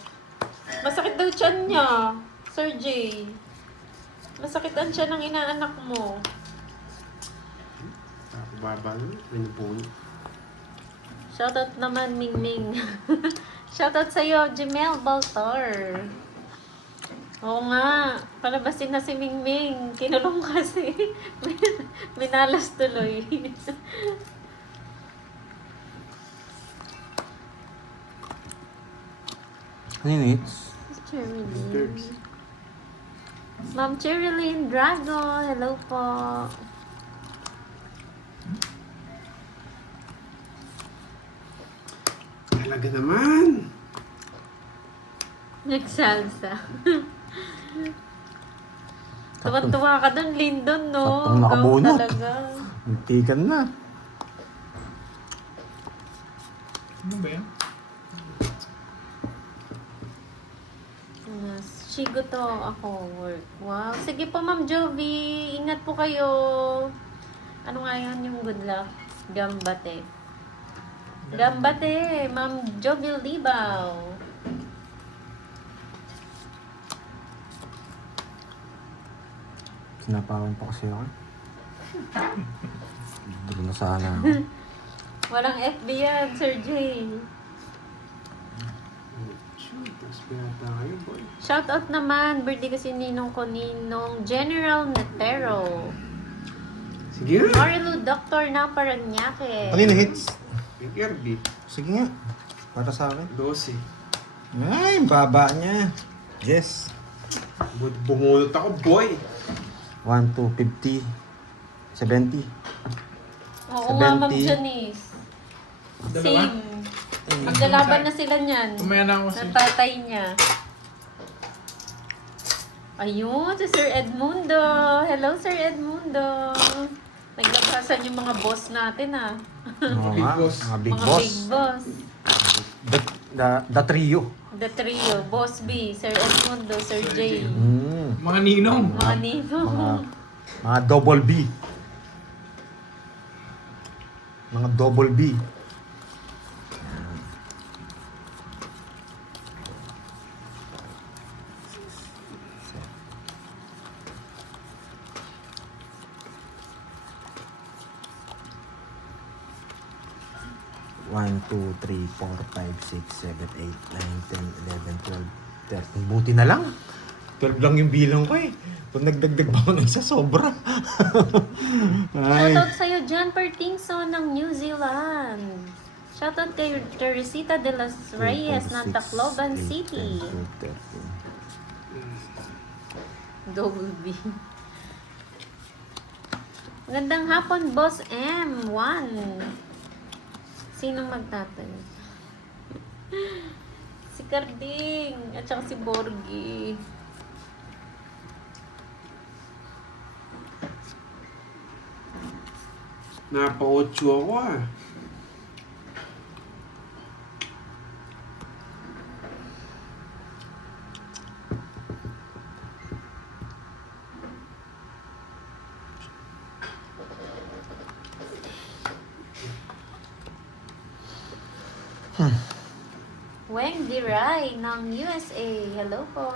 Masakit daw tiyan niya, Sir J. Masakit ang tiyan ng inaanak mo. Baba nun. May napuno. Shoutout naman, Ming Ming. Shoutout sa'yo, Jemel Baltar. Oo nga, palabasin na si Ming Ming. Kinulong kasi. Minalas tuloy. Ano yung hits? Curbs. Ma'am Cherilyn Drago, hello po. Talaga naman. Nagsalsa. Tuwan-tuwa ka dun, Lindon, no? Saktong nakabunot. Ikaw talaga. Muntikan na. Ano ba yan? Shigo to ako work. Wow. Sige po, Ma'am Jovi. Ingat po kayo. Ano nga yan yung good luck? Gambate. Gambate, Ma'am Jovi Libaw. Sinapawan pa kasi ako. Dulo na sana ako. Walang FB yan, Sir J. Shoot, tapos pinata kayo, boy. Shoutout naman. Birthday kasi ninong ko, Ninong General Netero. Sige nga. Marilu Doctor ng Paranaque. Ano yung hits? May Kirby. Sige nga. Para sa akin. 12. Ay, baba niya. Yes. Bumunot ako, boy. 1, 2, 50. 70. Oo nga, Ma'am 70. Janice. Dalawa? Same. Maglalaban na sila niyan. Tumaya na ako Ng tatay niya. Ayun, si Sir Edmundo. Hello, Sir Edmundo. Naglabasan yung mga boss natin, ah. Oo Big nga, boss. Mga big Mga boss. big boss. The trio. The trio. Boss B, Sir Edmundo, Sir Sir J. J. Mga ninong. Mga nino. Mga double B. Mga double B. One, 2, 3, 4, 5, 6, 7, 8, 9, 10, 11, 12, 13. Buti na lang. 12 lang yung bilang ko eh. Kung nagdagdag ba ako ng isa, sobra. Ay. Shoutout sa'yo, John Pertingson ng New Zealand. Shoutout kay Teresita de las Reyes ng Tacloban City. 13. Double B. Magandang hapon, Boss M1. Sinong magtatanong? Si Carding at saka si Borgie. Napa-8 ako ah. Weng Diray ng USA. Hello po.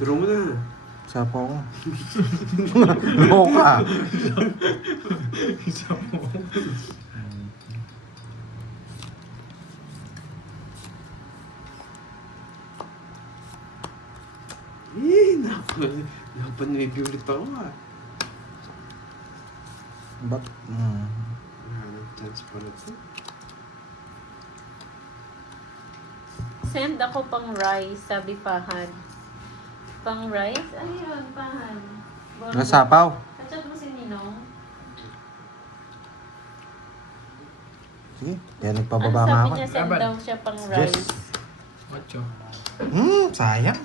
Draw mo na. Sapo ako. Loko ka. Isa mo. Napan-review ulit ako ah. Ba't? Chance pala to. Send ako pang rice, sabi Pahan. Pang rice? Ano yun, Pahan? Nasapaw. Kachat mo si Ninong? Sige, kaya Ano nagpababa nga sabi ako. niya, send Laban. daw siya pang Yes. rice. 8. Sayang.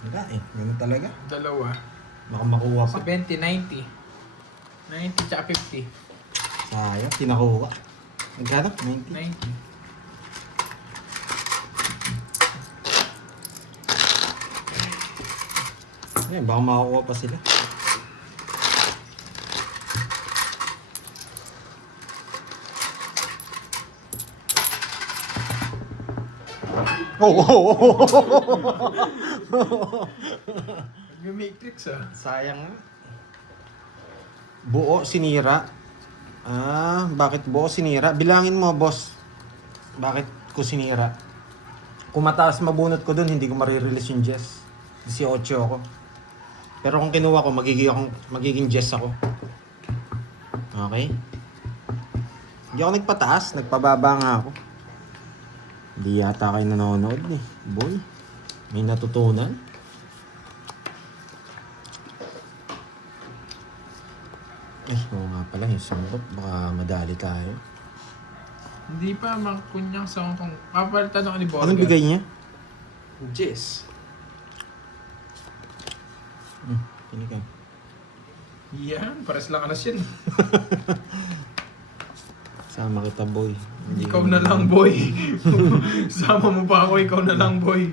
Wala eh, ganun talaga. Dalawa. Baka makuha pa. 70, 90. 90 tsaka 50. Sayang, tinakuha. Magkano? 90. 90. Ayun, baka makakuha pa sila. Nag-matrix ah. Sayang nga. Buo sinira. Bakit buo sinira? Bilangin mo, boss. Bakit ko sinira? Kung mataas mabunot ko dun, hindi ko marirelease yung Jess. 18 ako. Pero kung kinuha ko, magiging Jess ako. Okay? Hindi ako nagpataas, nagpababa nga ako. Hindi yata kayo nanonood eh. Boy, may natutunan. Oo nga pala, yung sambot. Baka madali tayo. Hindi pa makunyang sa Hong Kong. Papalitan ako ni Borga. Anong bigay niya? Jess. Pili ka. Yan, pares lang alas yan. Sama kita, boy. Ikaw na lang, boy. Sama mo pa ako, ikaw na lang, boy.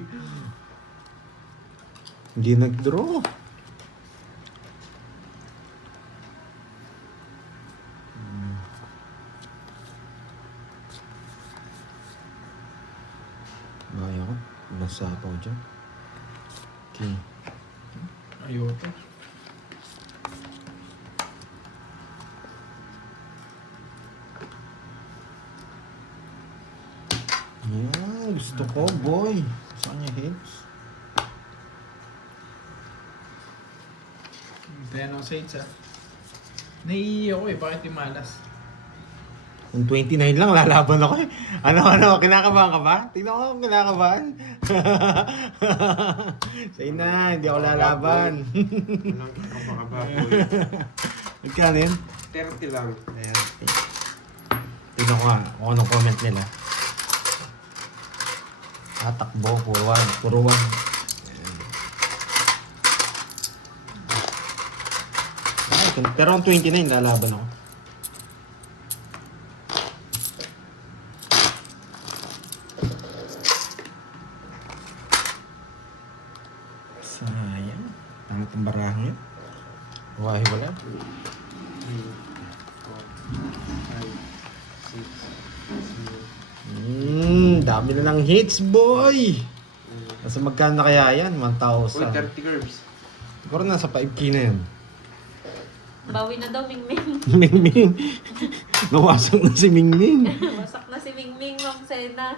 Hindi nag-draw. Ayaw ko. Nasa ako dyan. Okay. Ayoko. Yan, gusto ko, boy. Gusto niya hits. Tayan ako sa hits ah. Naiiyak ko eh, bakit yung malas? Kung 29 lang, lalaban ako eh. Ano, kinakabahan ka ba? Tingnan ko kung kinakabahan. Say na, hindi ako lalaban. Walang kakababoy. Magkano yun? 30 lang. Ayan. Tingnan ko nga kung anong comment nila. Takbo, puro one. Ayan. Pero ang 29, lalaban ako. Sayang. Tama itong barahang yun. Wahi wala. 3, 4, 5, 6, 7, Dami na ng hits, boy! 8. Nasa magkano na kaya yan? Uy, 1,000. 30 curves. Siguro nasa 5K na yan. Bawi na daw, Mingming. Mingming. Nawasak na si Mingming. Wasak na si Mingming, Ma'am Sena.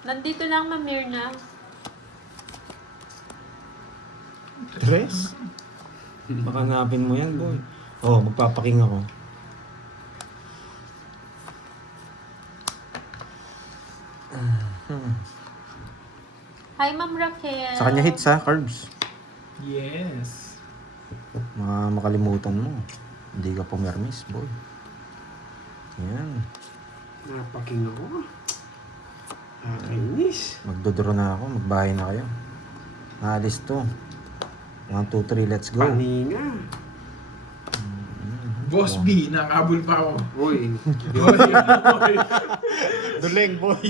Nandito lang, Ma'am Mirna. Tres? Baka hanapin mo yan, boy. Oh, magpapaking ako. Hi, Ma'am Raquel. Sa kanya hits ha, carbs. Yes. Makalimutan mo. Hindi ka pumirmis, boy. Yan. Napaking ako. Nakakainis. Magdodoro na ako. Magbahay na kayo. Naalis to. 1, 2, 3, let's go. Paninga. Boss B, nakabul pa ako. Uy. Duleng, boy.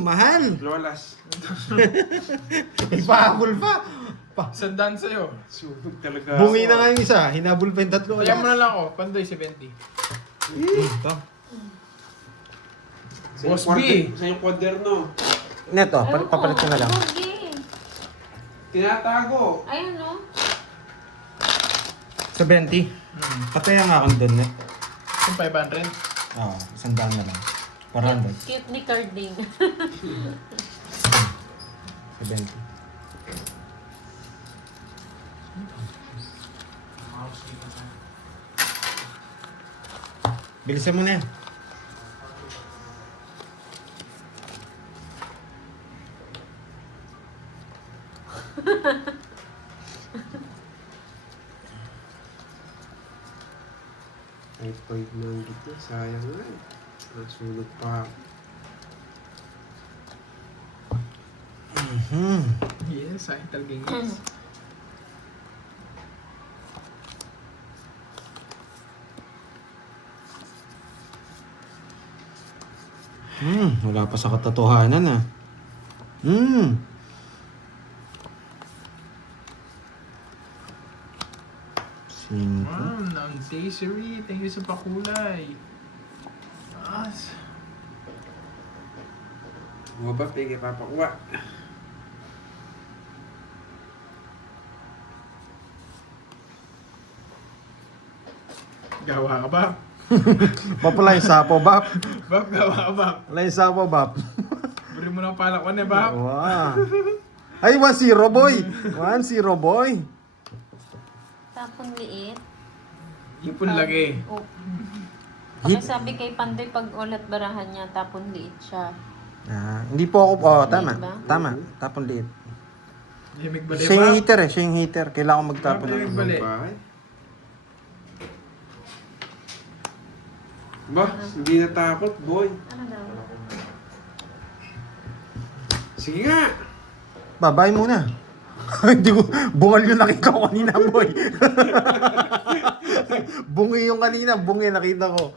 Mahal. Lolas. Ipahabol pa. Sandaan sa'yo. Subog talaga. Bungi na nga yung isa. Hinabol pa yung tatlo. Kaya mo na lang ako. Pandoy 70. Ito. Boss B. Sa yung kwaderno. Neto, papalit ko na lang. Borgie. Tinatago. Ayun, no? 70. Pataya nga akong doon, net. Yung 500. Oo, 100 na lang. 400. Cute ni Carding. 70. Bilisan mo na yan. Ay, point na ang gito. Sayang nga eh. Nasulog pa ako. Yes, ay talagang yes. Wala pa sa katotohanan ah. Cinco. Ang Desiree. Thank you sa pakulay. As. Mga ba, pigi papakuha. Gawa ka ba? Papala yung sapo, Bap. Bab, gawa ka ba? Wala yung sapo, Bap. Buri mo ng palakwan eh, Bab. Wow. Ay, 1-0, boy. 1-0, boy. Tapon liit. Ipon lagi. Oh. Hit. Sabi kay Pandoy, pag ulat barahan niya, tapon liit siya. Hindi po ako, tama. Liit ba? Tama, tapon liit. Himig bali, Siya yung Bab. heater eh, siya yung heater. Kailangan ko magtapon Bab, ng... bali. Bahay. Ba, hindi natakot, boy. Ano daw? Sige nga. Babay muna. Hindi ko, bungal yung nakita ko kanina, boy. Bungi yung kanina, bungi nakita ko.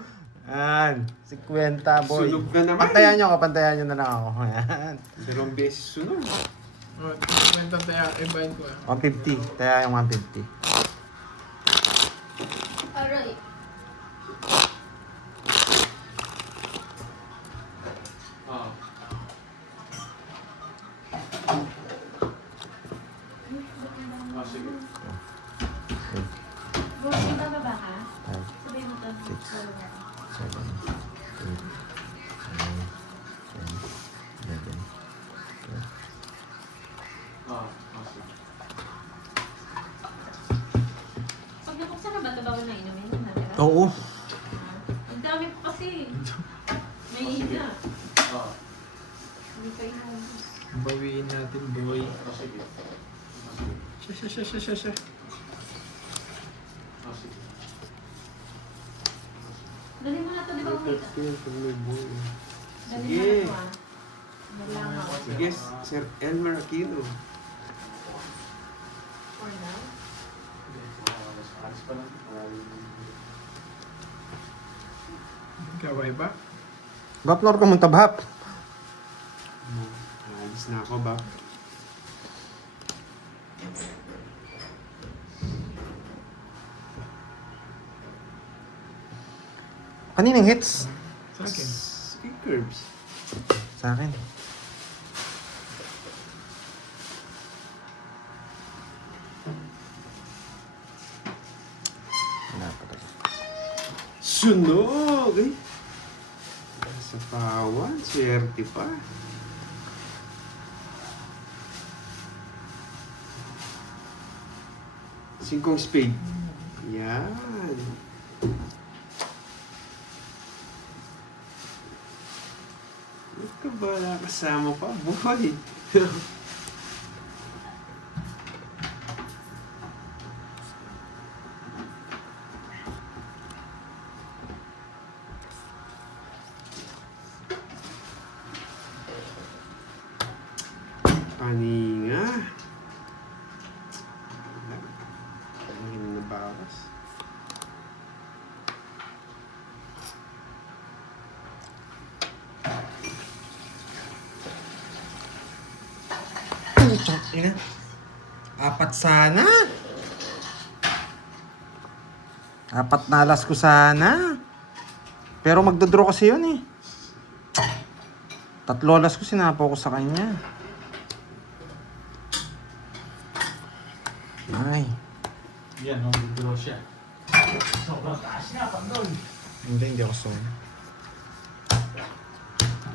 Yan, 50, boy. Sunog ka naman. Pantayan nyo na lang ako. Yan. 2 beses sunod. Oh, kwenta tayo, ibahin ko 150, taya yung 150. Aray. Oo. Ah, sige. Borgie, bababa ka? 5, Sabihin mo to. 6, 7, 8, 9, 10, 11, 12. Ah, sige. Pag nabuksan na ba ito bago na inumin? Natira? Oo. Ang dami po kasi. May ina. Ah, Hindi pa inubos. Bawiin natin, boy. sige. Siya. Ah, sige. Dali mo na ito, di ba umita? Dali mo Sige. na ito ah. Dali ako. Sige, Sir Elmer Aquino. For now? Alis pa lang. Gaway ba? Bap, nor ka munta, Bap. Alis na ako ba? Kaninang hits? Sa akin. Sige, Curbs. Sa akin. Wala pa tayo. Sunog! Eh. Sa pawan, swerte pa. Singkong spade. Yan. Ito ba nakasama pa, boy? Ina. Apat sana. Apat na alas ko sana. Pero magdodraw kasi yun eh. 3 alas ko sinapaw ko sa kanya. Ay. Yan, mag-draw siya. Sobrang taas nga, Pandoy. Hindi ako so.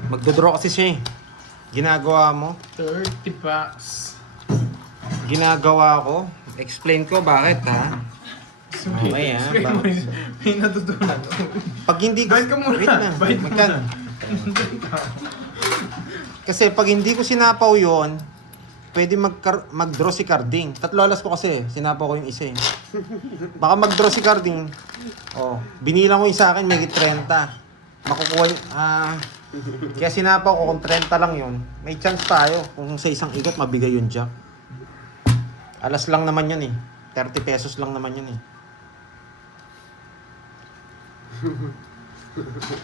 Magdodraw kasi siya eh. Ginagawa mo. 30 packs. Ginagawa ko. Explain ko bakit ha. Okay, ha? Explain mo yun. May natutunan. Pag hindi ko... Bayad ka muna. Wait na. Bayad ka Magkano? Kasi pag hindi ko sinapaw yon, pwede mag-draw si Carding. 3 alas ko kasi, sinapaw ko yung isa eh. Baka mag-draw si Carding. Oh, binilang ko yung sa akin, may 30. Makukuha yung... kaya sinapaw ko kung 30 lang yun. May chance tayo kung sa isang igat mabigay yung jack. Alas lang naman yun eh. 30 pesos lang naman yun eh.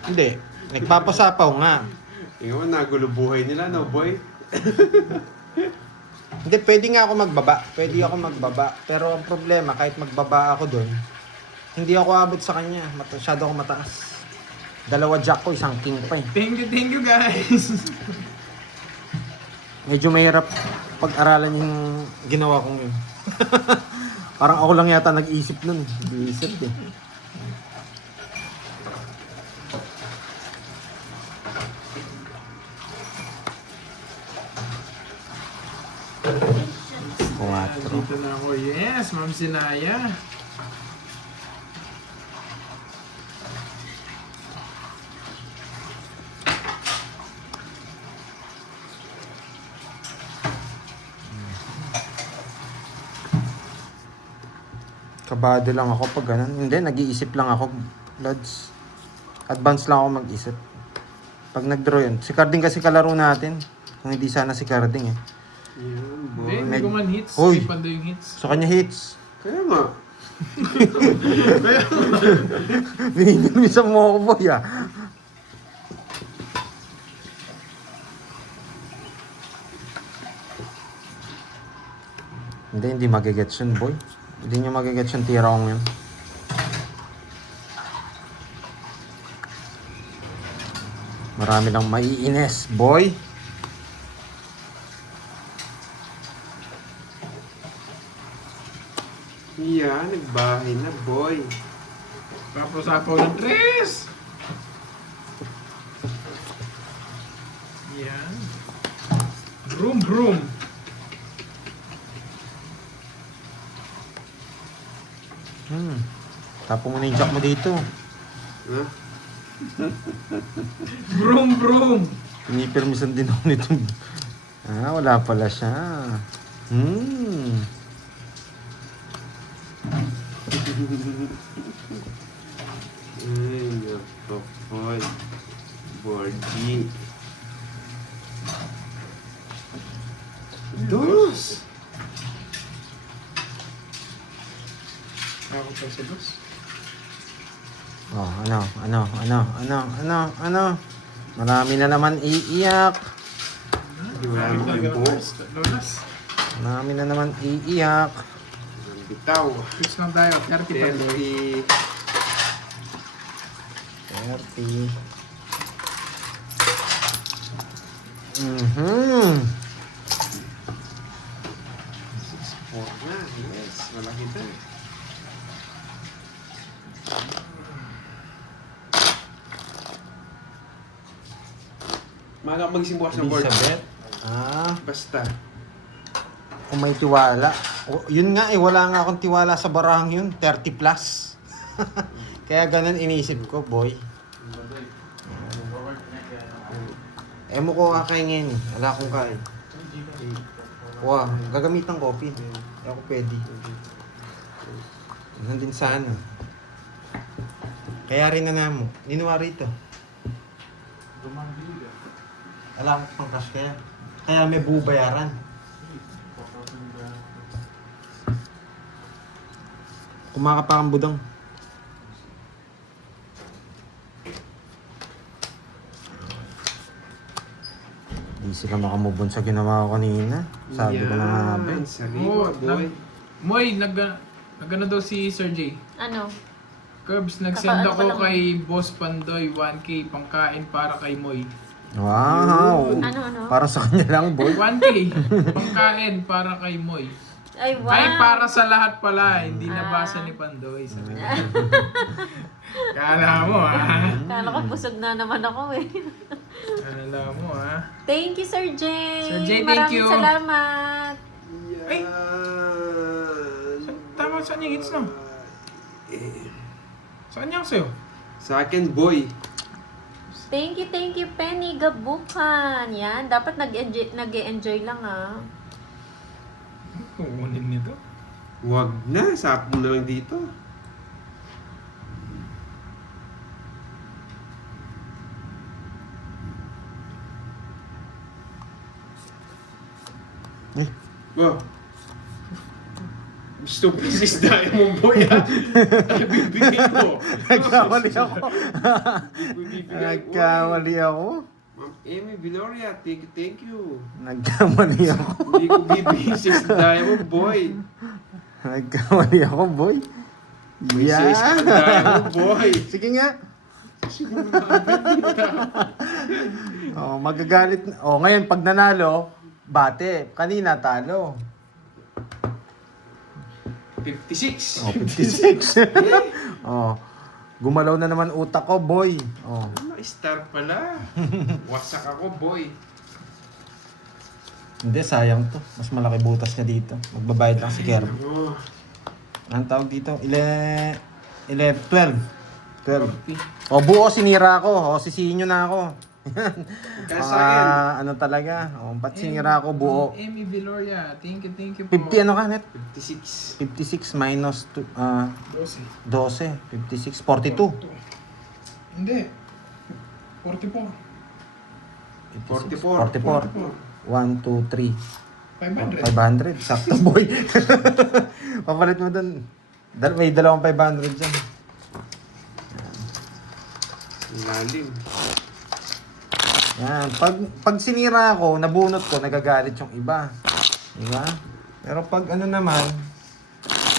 Hindi. Nagpapasapaw nga. Tingnan mo, nagulo buhay nila, no, boy? Hindi, pwede nga ako magbaba. Pwede ako magbaba. Pero ang problema, kahit magbaba ako doon, hindi ako abot sa kanya. Masyado ako mataas. 2 jack ko, 1 king pa eh. Thank you guys. Medyo mahirap pag-aralan yung ginawa kong yun. Parang ako lang yata nag-isip nun. Nag-iisip eh. Dito na ako. Yes, Ma'am Sinaya. Kabado lang ako pag ganun. Hindi, nag-iisip lang ako. Lods. Advance lang ako mag-isip. Pag nag-draw yun. Si Carding kasi kalaro natin. Kung hindi sana si Carding eh. Yan, boy. Hindi ko man hits. Hoy. Hindi Pandoy yung hits. Sa kanya hits. Kaya nga. Binibisa mo ako boy ah. Hindi magigets yun boy. Hindi nyo magigets yung tira kong yun. Marami lang maiines boy. Yan, nagbahay na, boy. Tapos apaw ng 3. Yan. Broom, broom. Tapo mo na yung jack mo dito. Ha? Broom, broom. Pinipermisan din ako nito. Wala pala siya. Ay, nako, boy. Borgie. Dos! Ako pa sa dos. Oh, ano? Marami na naman iiyak. Hindi wala naman yung buhos. Lolas. Marami na naman iiyak. Ang bitaw. Fix lang tayo. 30 pa. 30. 30. Oh, na. Yes, malaki na. Maga magising bukas ng board. Elizabeth. Basta. Kung may tiwala. Yun nga wala nga akong tiwala sa barahang yun. 30 plus. Kaya ganun inisip ko, boy. Mo ko kakain ngayon eh. Wala akong kain. Wow, gagamitan ko, Pin. Hindi ako pwede. Nandun sana. Kaya rin na namo. Ninuwa rito. Wala akong pang cash kaya. Kaya may bubayaran. Kumaka pa ang budong. sila makamove on sa ginawa ko kanina. Sabi ko na nga ba. Yan, sariwa, boy. Moy, nagano daw si Sir J. Ano? Curbs, nag-send Kakaano ako ka lang. kay Boss Pandoy 1K pangkain para kay Moy. Wow! Ano? Para sa kanya lang, boy. 1K pangkain para kay Moy. Ay, wow. Ay, para sa lahat pala, hindi nabasa ni Pandoy. Sabi niya. Kala mo, ha? Kala ko busog na naman ako eh. Kala mo, ha? Thank you, Sir J. Sir J, thank Maraming you. salamat. Ay! Yan. Tama, saan yung hits no? Saan yung sa'yo? Sa akin, boy. Thank you, Penny Gabukan. Yan, dapat nag-enjoy lang ah. Kukunin nito. Wag na, sakto na lang dito. Eh. Oh. Gusto pieces dahil mo, boy, ha? Ay, bibigay ko. Nagkamali ako. Bibigay ko. Nagkamali ako. Ma'am Amy Viloria, thank you. Nagkamali ako. Hindi ko bibigay 6 diamond, boy. Nagkamali ako, boy. May 6 diamond, boy. Sige nga. Oh, magagalit. Oh, ngayon pag nanalo, bate. Kanina talo. 56. Oh, 56. Oh. Gumalaw na naman utak ko, boy. Oh. Star pala. Wasak ako, boy. Hindi, sayang to. Mas malaki butas niya dito. Magbabayad lang si Kerb. Oh. Anong tawag dito? 12. 12. O, buo, sinira ko. O, sisihin nyo na ako. Kaya sa akin. Ano talaga? O, ba't sinira ko buo? Amy Viloria, thank you po. 50 ano ka, net? 56. 56 minus 12. 12. 56. 42. Hindi. 44. 44. 44. 1, 2, 3. 500. 500. Sakto, boy. Papalit mo dun. May dalawang 500 dyan. Lalim. Yan. Pag sinira ako, nabunot ko, nagagalit yung iba. Diba? Pero pag ano naman,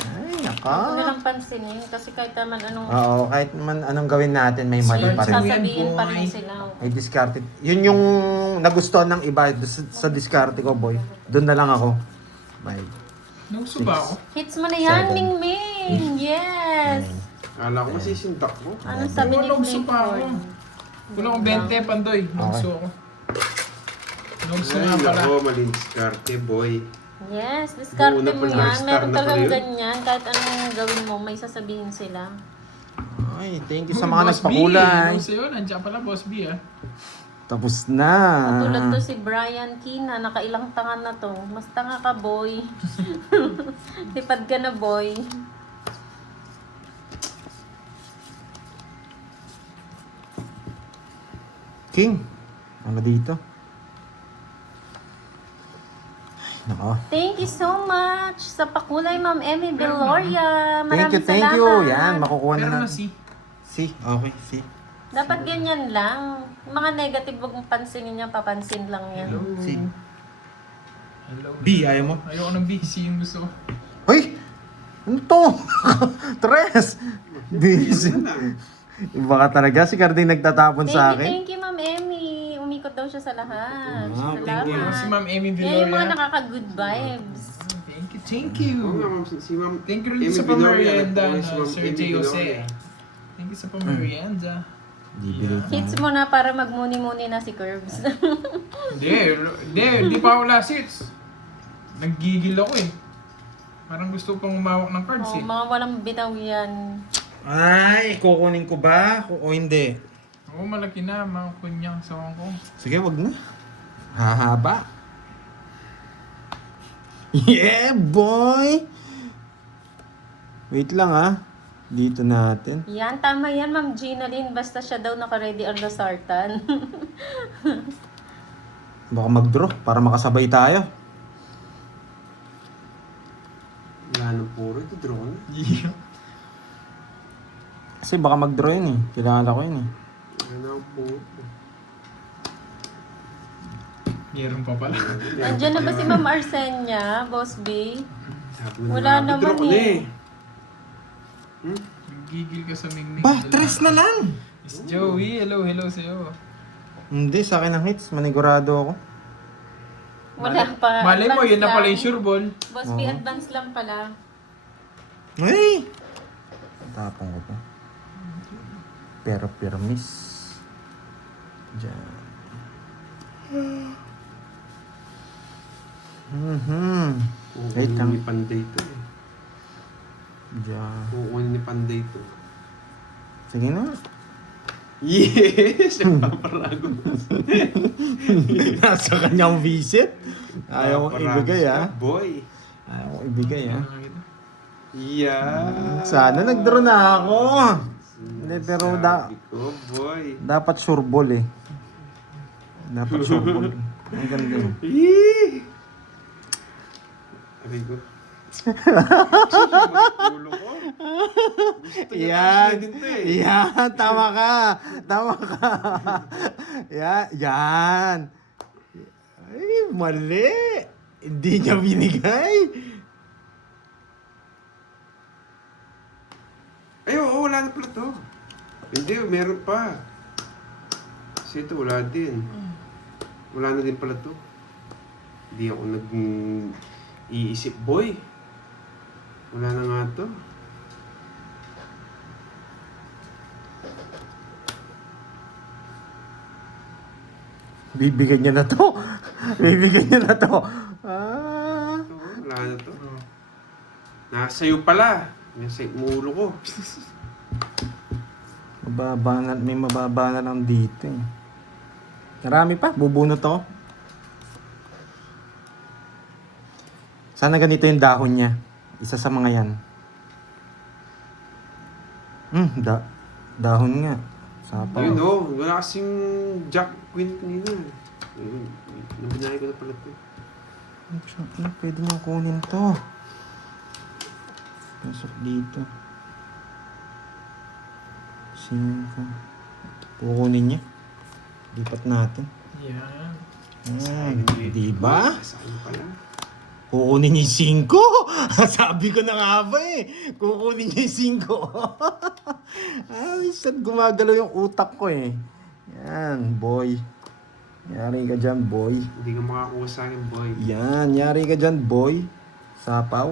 ay, Huwag naka. na lang pansinin kasi kahit naman anong Oo, kahit man anong gawin natin, may mali pa rin. sasabihin pa rin sila. May discarded. Yun yung nagustuhan ng iba sa discard ko, boy. Doon na lang ako. Bye. Nauso ba ako? Hits mo na yan, 7. Ming Ming! Yes! Kala ko masisindak ko. Anong sabi ni Nauso pa ako. Playboy? Wala akong 20, Pandoy. Nauso ako. Nauso nga Ay, pala. ako, maling diskarte, boy. Yes, diskarte Buo na mo pala, yan. star Meron na pala talagang yun. ganyan. Kahit anong gawin mo, may sasabihin sila. Ay, thank you sa mga Boss B, nagpakulay. Nauso yun. Nandiyan pala, Boss B, ah. Tapos na. Tulad to si Brian Kina, nakailang tanga na to. Mas tanga ka, boy. Tipad ka na, boy. King. Ano dito? Ay, nako. Thank you so much sa pakulay, Ma'am Emmy Veloria. Maraming Thank you. salamat. Yan, makukuha Pero na na natin. si. Si. Okay, si. Dapat ganyan lang. Mga negative, huwag mong pansinin yan. Papansin lang yan. Si. Hello. B, ayaw mo? Ayoko ng B. C yung gusto ko. Hoy! Ano to? Tres! Busy. Iba ka talaga. Si Carding nagtatapon sa akin. Thank you, Ma'am Emmy. Umikot daw siya sa lahat. Wow, Thank you. Si Salamat. Ma'am Amy Yan yung mga Viloria. nakaka-good vibes. Thank you. Thank you. Oo nga, ma'am, si Ma'am Thank you rin Amy sa Viloria, pamerienda nagpo-voice na Ma'am Sir Amy J. Jose. Viloria. Thank you sa pamerienda. Bibili ko. Hits mo na para magmuni-muni na si Curbs. Hindi pa ako last hits. Naggigil ako eh. Parang gusto pang umawak ng cards Oh, eh. mga walang bitaw yan. Ay, kukunin ko ba? O hindi? Oo, malaki na mga kunyang sa Hong Kong. Sige, wag na. Hahaba. Yeah, boy! Wait lang ah. Dito natin. Yan, tama yan, Ma'am Gina Lynn. Basta siya daw naka-ready on the sartan. Baka mag-draw para makasabay tayo. Wala nang puro ito, drone. Yeah. Kasi baka mag-draw yun eh. Kilala ko yun eh. Wala nang puro. Meron pa pala. Nandiyan na ba si Ma'am Arsenia, Boss B? Sabi mo Wala na, naman withdraw ko na eh. Gigil ka sa mingming. Ba, 3 na lang! Miss Joey, hello sa'yo. Hindi, sa akin ang hits. Manigurado ako. Wala pa. Malay mo, Advance yun na pala lang. yung sure ball. Boss B, advance lang pala. Ay! Tapang ko pa. Pero permis. Diyan. Wait Kukunin lang. ni Panday to eh. Diyan. Kukunin ni Panday to. Sige na. Yes! Yung paparago. Nasa kanyang visit. Ayaw kong ibigay ah. Boy. Ayaw kong ibigay ah. Yeah. Sana nag-draw na ako. Hindi, pero Sabi ko, boy. dapat sureball eh. Dapat sureball. Ang ganda eh. Eee! Sabi ko. Ulo ko. Gusto niya Yan. din to eh. Yan. Tama ka. Tama ka. Yan. Ay, mali. Hindi niya binigay. Ay, oo, wala na pala to. Hindi, meron pa. Kasi ito, wala din. Wala na din pala to. Hindi ako nag-iisip, boy. Wala na nga to. Bibigyan niya na to. Bibigyan niya na to. Ah. Oo, wala na to. Nasa'yo pala. Nasa ulo ko. May mababa na lang dito eh. Marami pa. Bubunot ako. Sana ganito yung dahon niya. Isa sa mga yan. Dahon nga. Sapaw. Ayun o, wala kasing Jack Queen kanina. Ayun, nabinahay ko na pala to. Ano, pwede niyang kunin to. Pasok dito. 5. Kukunin niya. Lipat natin. Yan. Diba? Sa akin pala. Kukunin niya yung 5. Sabi ko na nga ba eh. Kukunin niya yung 5. Ay, saan gumagalaw yung utak ko eh. Yan, boy. Yari ka dyan, boy. Hindi ka makakuha sa akin, boy. Yan, yari ka dyan, boy. Sapaw.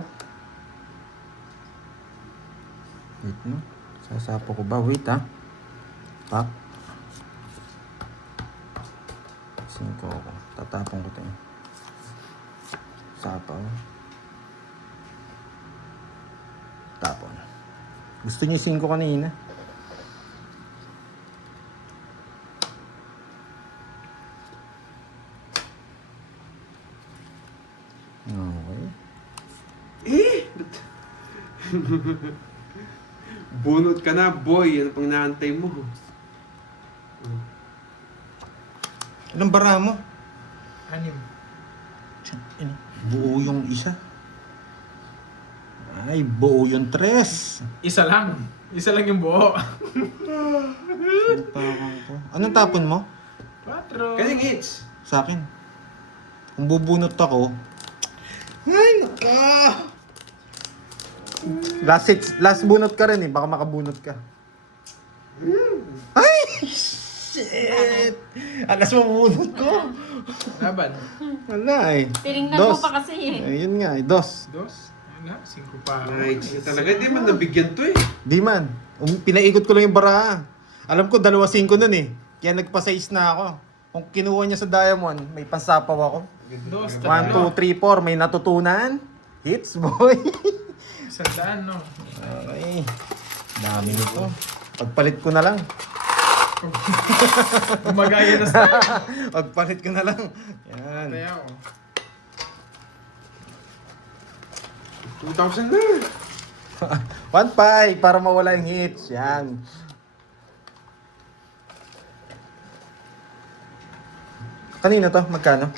Wait no. Sasapo ko ba? Wait ha. Pak. 5 ako. Tatapon ko ito. Sapaw. Tapon. Gusto niyo 5 kanina? Okay. Bunot ka na, boy. Ano pang naantay mo? Anong bara mo? 6. Buo yung isa. Ay, buo yung 3. Isa lang. Isa lang yung buo. Tapon ko. Anong tapon mo? 4. Kaling hits. Sa akin. Kung bubunot ako. Ay, naka! Last bunot ka rin eh. Baka makabunot ka. Ay! Shit! Alas mo bunot ko. Laban. Wala eh. Tinignan mo pa kasi eh. Ayun nga eh. 2. 2. Wala. 5 pa. Nice. Talaga, di man nabigyan to eh. Di man. Pinaikot ko lang yung bara. Alam ko, 2-5 nun eh. Kaya nagpa-6 na ako. Kung kinuha niya sa diamond, may pansapaw ako. 1, 2, 3, 4. May natutunan. Hits, boy. 100, no? Okay. Dami nito. Pagpalit ko na lang. Gumagaya na sa Pagpalit ko na lang. Yan. tayo. 2,000 na. 1.5 para mawala yung hits. Yan. Kanino to? Magkano?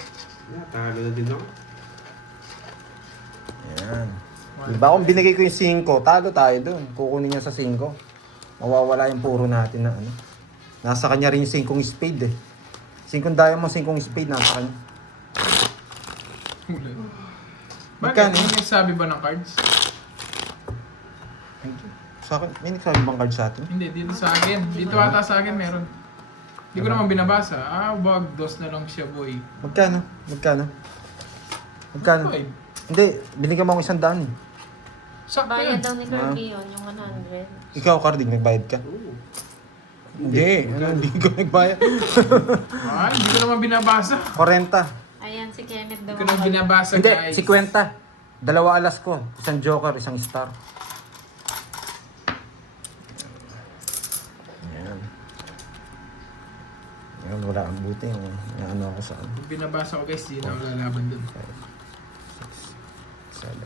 Yeah, talo na din ako. Yan. Diba kung binigay ko yung 5, talo tayo dun. Kukunin niya sa 5. Mawawala yung puro natin na ano. Nasa kanya rin yung 5 spade eh. 5 diamond, 5 spade nasa kanya. Bakit? Magkano? May nagsabi ba ng cards? Sa akin, may nagsabi bang card sa atin? Hindi, dito sa akin. Dito ata sa akin meron. Hindi ko naman binabasa. Wag. Dos na lang siya, boy. Magkano? Magkano? Magkano? Boy, Hindi, binigyan mo ako 100 eh. sakto Bayad yun. daw ni Kirby yun, yung 100. Ikaw, Carding, nagbayad ka? Oo. Hindi, hindi ko nagbayad. Hindi ko naman binabasa. 40. Ayan, si Kenneth daw. Hindi ko naman binabasa, Hindi, guys. 50. 2 alas ko. Isang joker, isang star. Ayan. Ayan, wala ang buti. Ano ako sa ano. Binabasa ko, guys. Di na ako lalaban dun. 5, 6, 7, 8,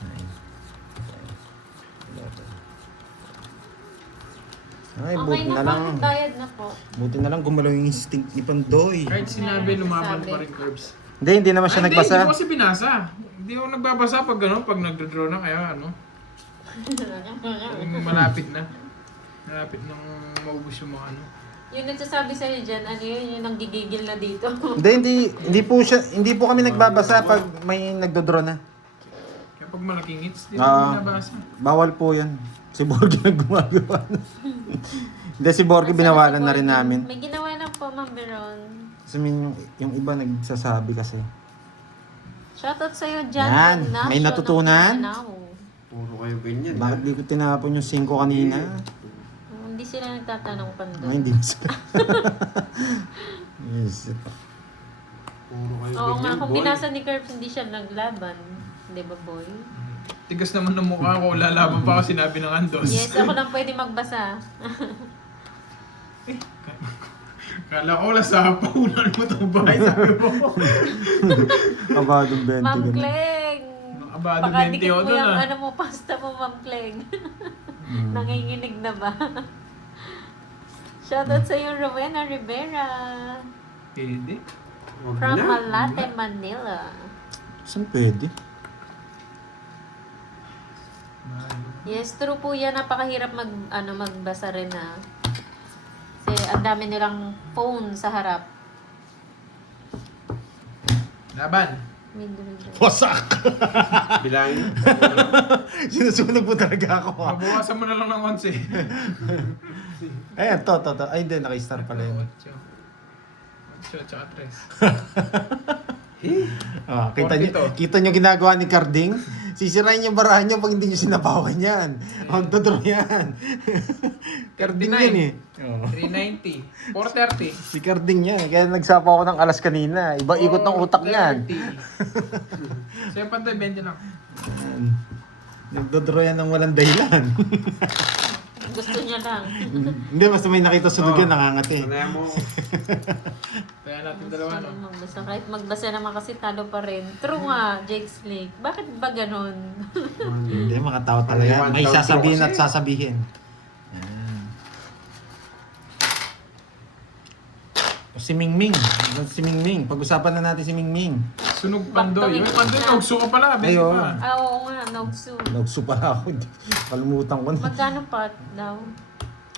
9, 10, 11. Ay, Okay buti na na po, lang. bayad na po. Buti na lang gumalaw yung instinct ni Pandoy. Kahit sinabi, lumaban Sabi. pa rin, Curbs. Hindi naman siya Hindi nagbasa. ko kasi binasa. Hindi ako nagbabasa pag pag nagdodraw na kaya ano. Yung malapit na. Malapit nang maubos yung mga ano. Yung nagsasabi sa'yo dyan, ano yun, yung nanggigigil na dito. Hindi po kami nagbabasa pag may nagdodraw na. Kaya pag malaking hits, di Ah. na binabasa. Bawal po 'yan. Si Borgie na gumagawa. Hindi, si Borgie binawalan na rin namin. May ginawa lang po, Ma'am Beron. Kasi yung iba nagsasabi kasi. Shoutout sa'yo dyan. Yan, Ignacio may natutunan? ng Mindanao. Puro kayo ganyan. Bakit di ko tinapon yung 5 kanina? Hindi sila nagtatanong pa Ay, doon. hindi na sila. Yes. Puro kayo Oo nga, ganyan, kung boy. binasa ni Curbs, hindi siya naglaban. Di ba, boy? Tigas naman ng mukha ko, lalaban pa ako sinabi ng Andos. Yes, ako lang pwede magbasa. Kala ko wala sa paunan mo itong bahay, sabi mo. Abadong 20 Ma'am ganun. Kleng! Abado 20 Pakadikit ako mo dun yung ah. ano mo, pasta mo, Ma'am Kleng. Nanginginig na ba? Shoutout sa'yo, Rowena Rivera. Pwede. Wag From na. Malate, Manila. Saan pwede? Yes, true po yan. Napakahirap magbasa rin na. Kasi ang dami nilang phone sa harap. Laban. May dulo-dulo. Wasak! Bilangin. Sinusunog po talaga ako ha. Mabawasan mo na lang ng once eh. Ayan, to. Ay, hindi, naka-star pala yun. 8 tsaka 3. Kita nyo ginagawa ni Carding? Sisirain yung barahan nyo pag hindi nyo sinabawan yan. Magdodraw yan. Carding yan eh. Oh. 390. 430. Si Carding yan. Kaya nagsapa ako ng alas kanina. Iba ikot ng utak niyan. 430. Sa'yo pantay, 20 lang. Nagdodraw yan ng walang dahilan. Gusto niya lang. Hindi, basta may nakita sunog yan, nakangati. Sanaya mo. Kaya natin dalawa, Gusto no? niya magbasa. Kahit magbasa naman kasi talo pa rin. True nga, Jake Snake. Bakit ba ganon? Hindi, mga tao talaga. May One down sasabihin throw at kasi. sasabihin. Si Mingming. Si Mingming. Pag-usapan na natin si Mingming. Sunog Pandoy. Yung Bakit? Pandoy, naugso ka pala. 20 Ayun. pa. Ah, oo nga, Nogsu. Nagsu pala ako. Kalimutan ko na. Magkano pa daw?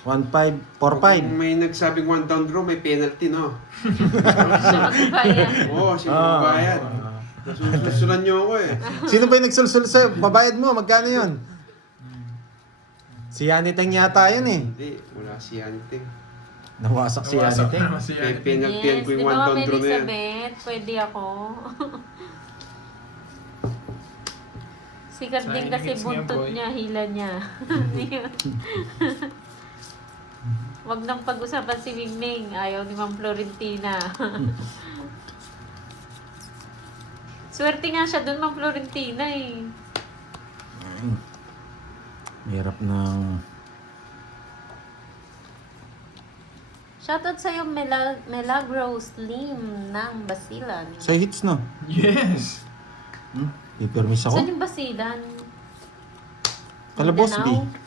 1-5, Kung 4-5. may nagsabing one down draw, may penalty, no? Siya magbabayad. Oo, sige magbayad. Nasusulan niyo ako eh. Sino ba yung nagsulsul sa'yo? Babayad mo, magkano yun? Si Yaniteng yata yun eh. Hindi, wala si Ante. Nawasak si Nawasak Yaniteng. naman si May Yannick. penaltyan Yes, ko di yung ba one down kami draw na yan. Elizabeth? Pwede ako. Si Carding Sayang kasi hits niya, buntot boy. niya, hila niya. Wag nang pag-usapan si Mingming. Ayaw ni Ma'am Florentina. Swerte nga siya dun, Ma'am Florentina eh. Hirap ng... Shoutout sa'yo, Milagro Slim ng Basilan. Sa hits na. Yes. Ipermis ako. Saan yung Basilan? Kalabos B. Mindanao?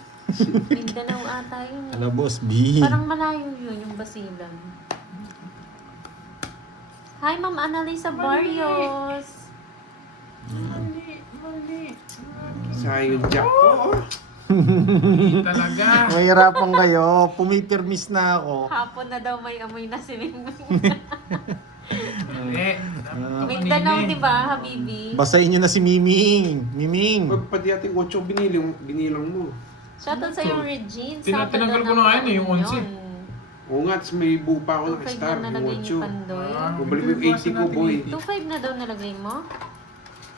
Mindanao ata yun. eh. Kalabos B. Parang malayo yun, yung Basilan. Hi, Ma'am Annalisa Barrios. Sayang jack ko. Hindi talaga. Mahirapan kayo. Pumipermis na ako. Hapon na daw may amoy na si Mingming. Eh, Mindanao, di ba, Habibi? Basahin nyo na si Miming. Miming. Pag pati ating 8 binilang mo. Shoutout sa yung Regine. Tinanggal ko na nga yun eh, yung 11. Oo nga, tapos may buo pa ako ng 2.5 star, na yung nalagay ni 8. Pandoy. Bumalik yung 80 ko, boy. 2.5 na daw nalagay mo?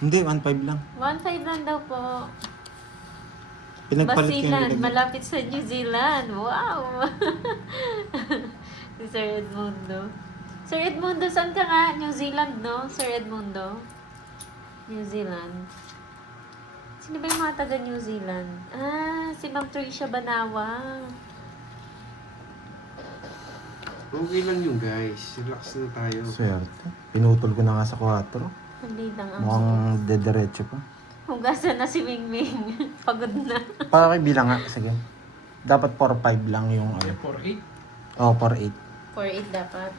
Hindi, 1.5 lang. 1.5 lang daw po. Pinagpalit ko yung Basilan, nilagay. malapit sa New Zealand. Wow! Si Sir Edmundo. Sir Edmundo, saan ka nga? New Zealand, no? Sir Edmundo? New Zealand. Sino ba yung mga taga New Zealand? Ah, si Ma'am Tricia Banawa. Okay lang yun, guys. Relax na tayo. Swerte. Pinutol ko na nga sa 4. Hindi lang ang Mukhang dediretso pa. hugasan na si Mingming. Pagod na. Para kay bilang nga. Sige. Dapat 4.5 lang yung ano. 4-8. Oh, 4.8. 4.8 dapat.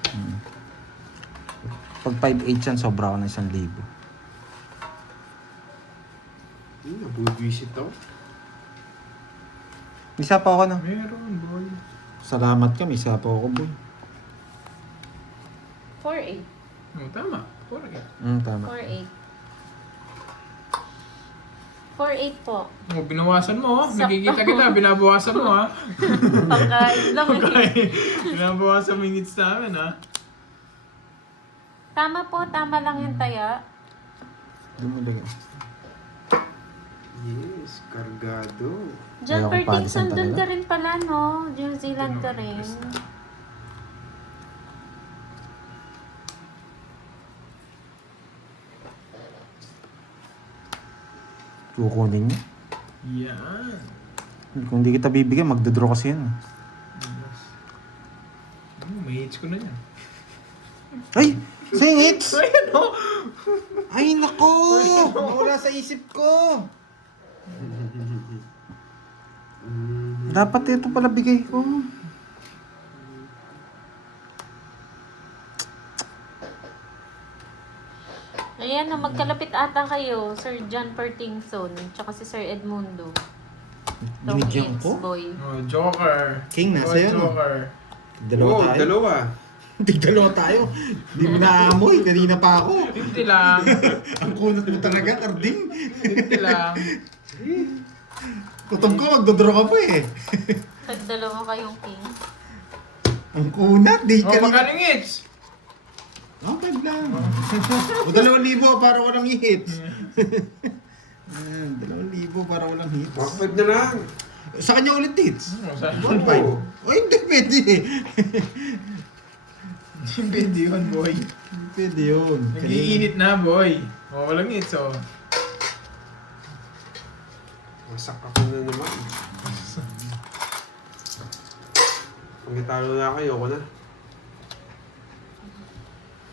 Pag 5.8 yan, sobra ako ng 1,000. Nabubisit ako. Isa pa ako na. Meron, boy. Salamat ka, may isa pa ako, boy. 4.8. Oh, tama. 4-8. Tama. 4.8. 4.8 po. Oh, binawasan mo, oh. Sakto. Nakikita kita, binabawasan mo, ha. Pagkain lang eh. Binabawasan mo yung hits namin, ha. Tama po, tama lang yung taya. Lumulagay. Yes, kargado. John Ayoko Perkinson, palisan doon talaga. ka rin pala, no? New Zealand ka rin. Kukunin niya. Yan. Kung hindi kita bibigyan, magdodraw kasi yan. May hits ko na yan. Ay! Singits! Ayan, oh. Ay, nako! Nawala sa isip ko! Dapat ito pala bigay ko. Ayan na, magkalapit ata kayo, Sir John Perkinson, tsaka si Sir Edmundo. Tong Binigyan Hits ko? boy. Oh, Joker. King, nasa Oh, yun, oh. Joker. Dalawa Oo, tayo. dalawa. Dalawa tayo. Hindi mo naamoy. Kanina pa ako. Hindi lang. Ang kunat mo talaga, Karding. Hindi lang. Kutob ko, magdodraw ka pa eh. Tag-dalawa kayong king. Ang kunat, di Oh, ka magkano yung hits? Oh, 5 lang. O 2,000 para walang hits. 2,000 para walang hits. 1.5 na lang. Sa kanya ulit hits. Oh, saan? 1.5. O hindi pwede. Hindi yun, boy. Pwede yun. Nag-iinit na, boy. Oh, walang hits, oh. Masak ako na naman. Pag natalo na kayo, ako na.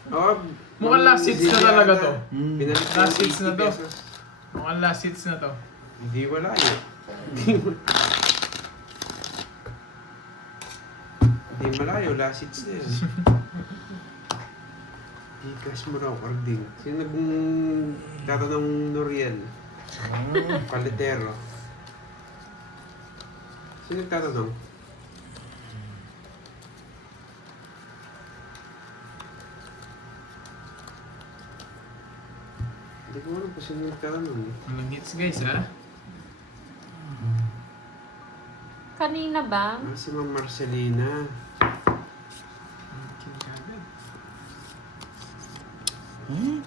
Oh, Mukhang last hits na talaga to. Pinalit ko Last ng hits na 80 to. pesos. Mukhang last hits na to. Hindi wala yun. Hindi malayo, last hits na yun. Gcash mo raw, Carding. Sino nagong tatanong Noriel? Paletero. Sino nagtatanong? Hindi ko alam kung sino nagtatanong. Walang hits, guys, ha? Kanina ba? Si Ma'am Marcelina.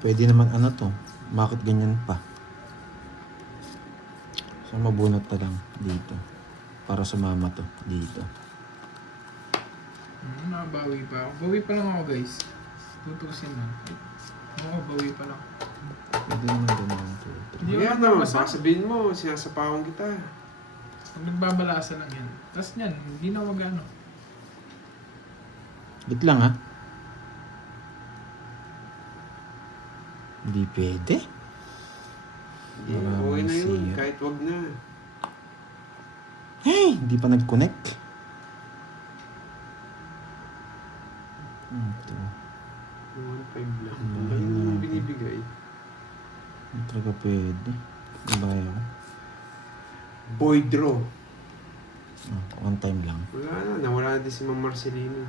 Pwede naman ano to. Bakit ganyan pa? So mabunot na lang dito. Para sumama to dito. Nakabawi pa ako. Bawi pa lang ako, guys. Tutusin na. Oo, bawi pa lang. Pwede naman ganyan to. Hindi Kaya ako naman, nabasa. baka sabihin mo, sinasapawan kita. Pag nagbabalasa lang yan. Tapos yan, hindi na magano. Bit lang ha. Hindi pwede. Hindi, Maraming okay na yun, siya. kahit wag na. Hey! Hindi pa nag-connect. Ito. 1.5 lang. Bahay Ano na. yung binibigay? Hindi talaga pwede. Ibaya ko. Boy draw. One time lang. Wala na, nawala na din si Ma'am Marcelina.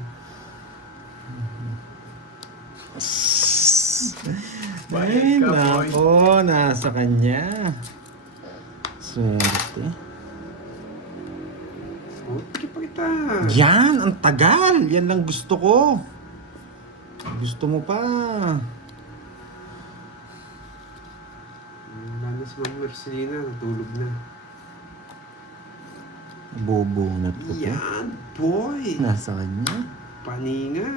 Ay, Bayad ka, boy. nako, nasa kanya. Swerte. Okay pa kita. Yan, ang tagal. Yan lang gusto ko. Gusto mo pa. Wala na si Ma'am Marcelina, natulog na. Bubunot ko pa. Yan, boy! Nasa kanya. Paninga.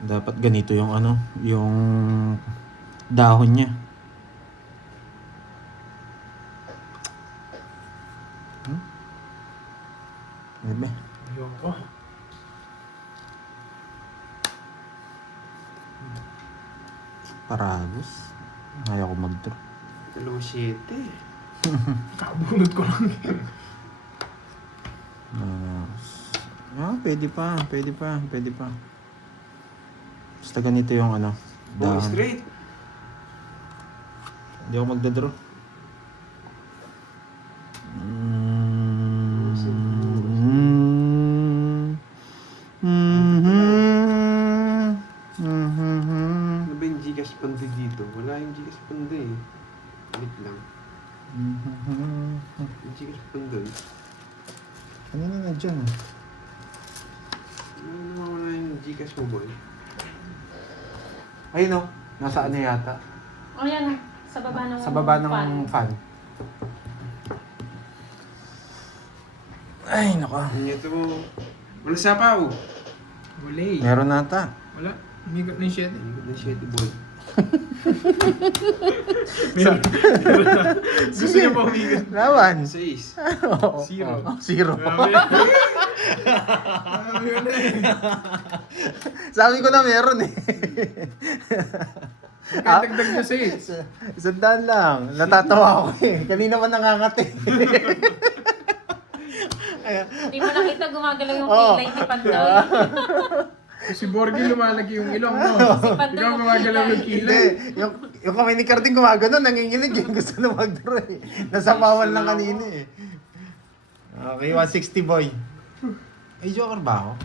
Dapat ganito yung ano, yung dahon niya. Bebe. Ayoko. Paragos. Ayaw ko mag-draw. 2-7. Kabunod ko lang. Pwede pa, pwede pa, pwede pa. Basta ganito yung ano, Boy, dahon. straight. Hindi ako magdadraw. Ano ba yung Gcash Pando dito? Wala yung Gcash Pando eh. Wait lang. Yung Gcash Pando. Ano na nandiyan? Ano nawawala yung Gcash mo, boy? Ayun o, nasa ano yata? O yan, sa baba ng Sa baba ng fan. Ay, nako. Ito mo. Wala sapaw. Wala eh. Meron nata. Wala. Umigot na yung 7. Ang na 7, boy. Gusto niya pa umigot. Laban. 6. Oo, Zero. oo, zero. Grabe. Grabe yun eh. Sabi ko na meron eh. Kadagdag na 6. Isang daan lang. Natatawa ako eh. Kanina man nangangati. Hindi mo nakita gumagalaw yung Oo. kilay ni Pandoy. Si Borgie lumalaki yung ilong mo. Si Pandoy Ikaw yung gumagalaw yung Hindi. kilay. Yung kamay ni Carding gumagano, nanginginig yung gusto na mag-draw eh. Nasa bawal lang kanina eh. Okay, 160 boy. Ay, joker ba ako?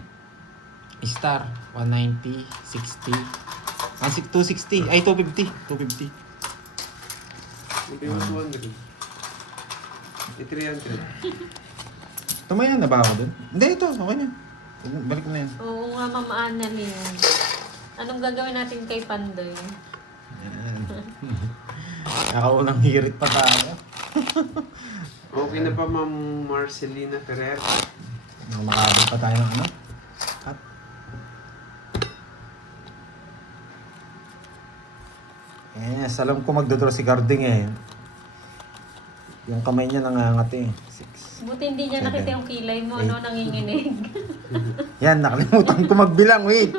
Star, 190, 60. 260. Ay, 250. 250. Ito yung 200. May 300. Tumaya na ba ako dun? Hindi, ito. Okay na. Balik mo na yan. Oo nga, Ma'am Annalyn. Anong gagawin natin kay Pandoy? Yan. Nakaunang hirit pa tayo. Okay na pa, Ma'am Marcelina Ferrer? Makakabot pa tayo ng ano? Cut. Yes, alam ko magdodraw si Garding eh. Yung kamay niya nangangati eh. 6. Buti hindi niya nakita yung kilay mo, Eight. no? Nanginginig. Yan, nakalimutan ko magbilang, wait.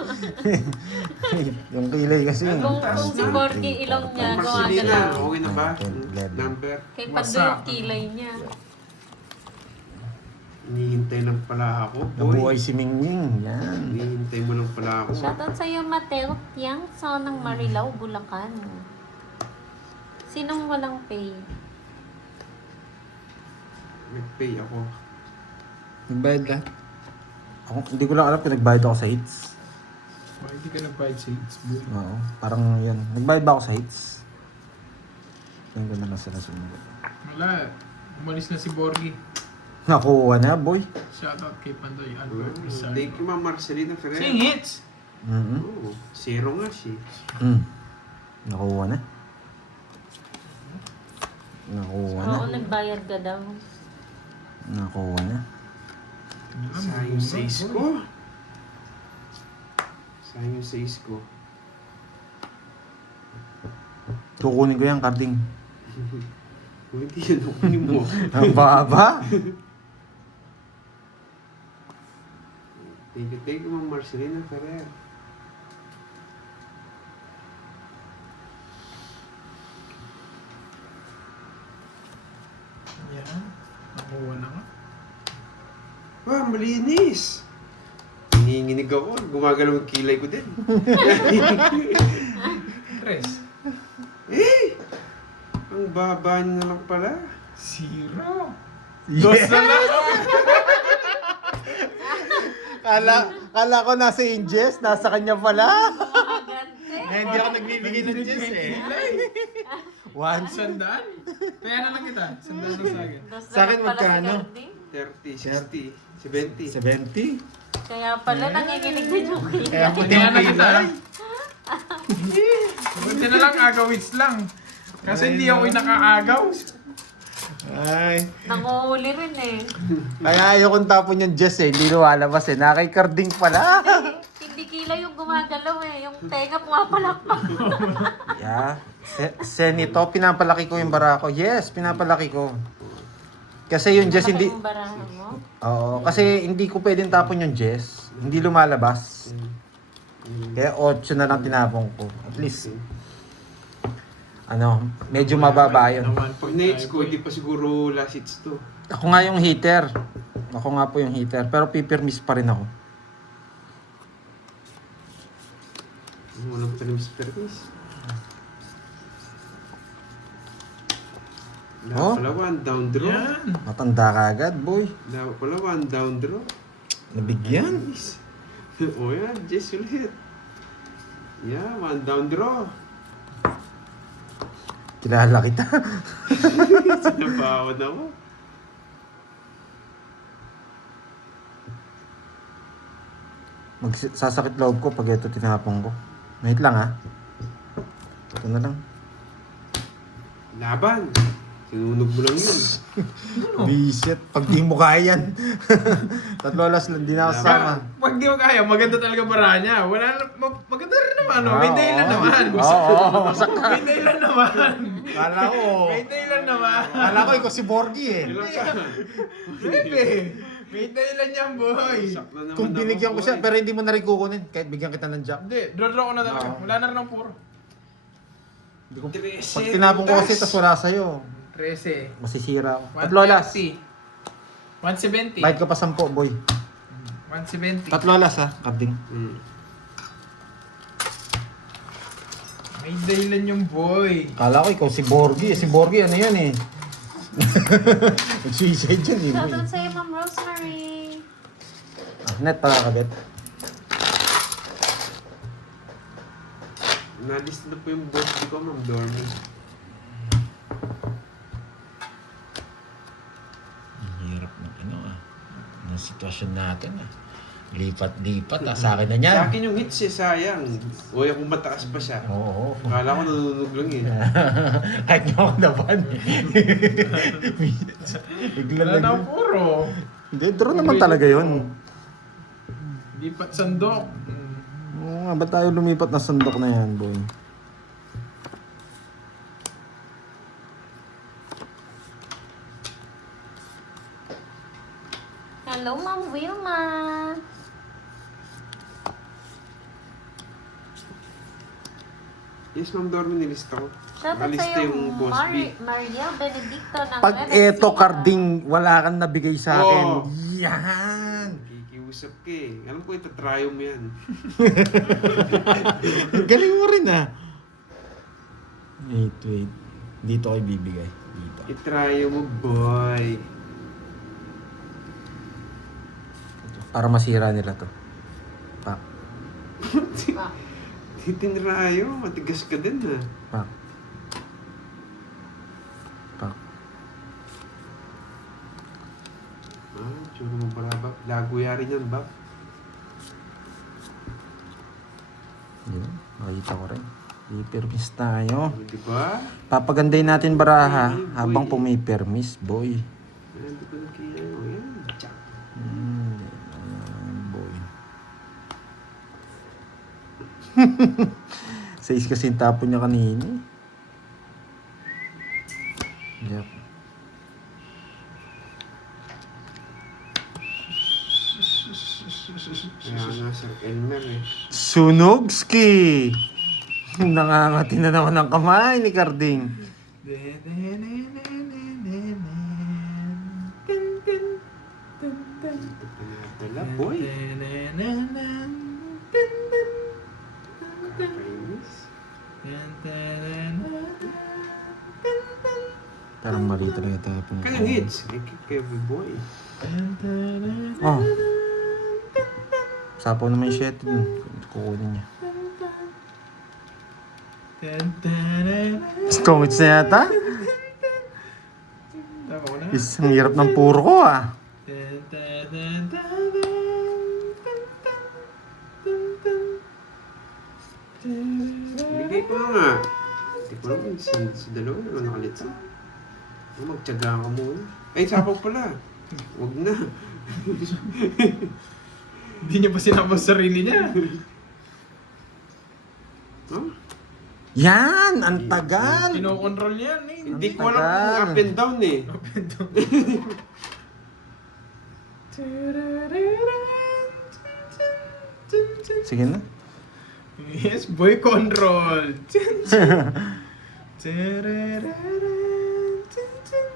Yung kilay kasi. Kung si Borgie ilong niya, Ma'am Marcelina, gumagalaw. okay na ba? 10, 11. Number? Kay Pandoy yung kilay niya. Hinihintay lang pala ako, boy. Nabuhay si Mingying. Yan. Hinihintay mo lang pala ako. Shoutout sa'yo, Mateo Tiangso ng Marilao, Bulacan. Sinong walang pay? Nag-pay ako. Nagbayad ka? Ako, hindi ko lang alam kung nagbayad ako sa hits. Why hindi ka nag-bite sa hits, boy? Oo, parang yan. Nagbayad ba ako sa hits? Tingnan ko na lang sila sumunod. Wala. Umalis na si Borgie. Nakuha na, boy. Shoutout kay Pandoy. Albert Rizal. Thank you, Ma'am Marcelina Ferrer. Sing hits! Mm-hmm. Oo, 0 nga siya. Nakuha na. Nakuha na. Oo, nagbayad ka daw. Nakuha na. Sayang yung 6 ko. Sayang yung 6 ko. Kukunin ko yan, Carding. Kung hindi yun, kunin mo. Ang baba. Thank you, Ma'am Marcelina Ferrer. Yan. Nakuha na nga. Wah, malinis! Hinihinginig ako. Gumagalaw yung kilay ko din. Tres. Eh! Ang baba niya na lang pala. 0. Yeah. Dos na lang. Kala ko nasa Inges, nasa kanya pala. Gumagante. Eh, hindi ako nagbibigay ng Inges eh. Once. Sandaan? Kaya na lang kita. Sandaan na sa akin. Dos Sa akin na lang pala si magkano? Carding. 30, 60, 70. 70. Kaya pala nanginginig din yung Kaya kilay. puti Kaya ang na kita. kilay. Buti na lang agawits lang. Kasi hindi ako yung nakaagaw. Ay. Nanguhuli rin eh. Kaya ayokong tapon yung Jess eh. Hindi lumalabas eh. Nakay Carding pala. Hindi kilay yung gumagalaw eh. Yung tenga pumapalakpak. Yeah. Senito, pinapalaki ko yung barako. Yes, pinapalaki ko. Kasi yung Jess hindi... Malaki yung barahan mo. Oo, kasi hindi ko pwedeng tapon yung Jess. Hindi lumalabas. Kaya 8 na lang tinapon ko. At least, medyo mababa yun. Pag na-hits ko, hindi pa siguro last hits to. Ako nga yung hitter. Ako nga po yung hitter. Pero pipirmis pa rin ako. Walang talim sa permis. Oh. Dapat pala one down draw. Yan. Matanda ka agad, boy. Dapat pala one down draw. Nabigyan. O yan, Jess ulit. Yeah, one down draw. Kilala kita. Sinabawan ako. Sasakit loob ko pag ito tinapon ko. Wait lang ha. Ito na lang. Laban. Sinunog mo lang yun. Bisit. Pag di mo kaya yan. 3 alas lang, di na ako sama. Pag di mo kaya, maganda talaga bara niya. Maganda rin naman. No? May dahilan naman. Oo, masak ka. May dahilan naman. Kala ko. May dahilan naman. Kala ko ikaw si Borgie eh. Ilang ka? Bebe, may dahilan yan, boy. Sak na naman Kung ako, binigyan ko boy. siya, pero hindi mo na rin kukunin. Kahit bigyan kita ng jack. Hindi, draw ko na talaga. Oo. Wala na rin ang puro. Hindi ko, Trese, pag tinapon ko kasi, tas. tas wala sa'yo. 13. Masisira ako. 3 alas. 170. Bayad ka pa 10, boy. 170. 3 alas ha, Carding. May dahilan yung boy. Kala ko ikaw si Borgie. Si Borgie, ano yan eh. Nag-suicide yun eh. boy. Shoutout sa'yo, Ma'am Rosemary. Net pala kabit. Nalis na po yung boss ko, Ma'am Dormy. Ang hirap ng sitwasyon natin Lipat-lipat sa akin na Sa niyan. akin yung hits eh, sayang. O kung mataas pa siya. Oo. Akala ko nanunog lang eh. Kahit nga ako naman. Bigla Wala na lang. ang puro. Hindi, draw naman talaga yun. Lipat sandok. Oo nga, ba't tayo lumipat na sandok na yan, boy? Hello, Ma'am Wilma. Yes, Ma'am Dormy, nilista ko. Shoutout Nakalista sa'yo, yung boss B. Mariel Benedicto ng Pag Nueva eto, Ecija. Carding, wala kang nabigay sa akin. Oo. Yan! Kikiusap ka eh. Alam ko itatryo mo yan. Galing mo rin Wait. Dito ko ibibigay. Dito. Itryo mo, boy. Para masira nila to. Pak. Ah, Titinrayo, matigas ka din ha. Pak. Pak. Tsura mo pala ba? Lago yari niyan ba? Yun, makita ko rin. Ipermis tayo. Di ba? Papagandahin natin baraha Ay, boy. habang pumipermis, boy. Ayan, di ko na kaya. O yan. Tsak. Boy. 6 kasi yung tapon niya kanina. Yep. Kaya nga, Sir Elmer eh. Sunogski! Nangangati na naman ang kamay ni Carding. Ito pa nga pala, boy. Kakainis. Parang mali talaga tapon. Kanyang hits. I keep every boy. Oh. Sapaw naman yung 7 dun. Kukunin niya. Tongits na yata? Tama ko na. Isang hirap ng puro ko ah. Bigay ko na nga. Hindi ko naman si dalawa naman nakalita. Magtyaga ka muna. Ay, sapaw pala. Huwag na. Hindi niya pa sinapos sarili niya. Huh? Yan! Ang tagal! Kinokontrol niya yan eh. Hindi ko alam kung up and down eh. Sige na. Yes, boy control.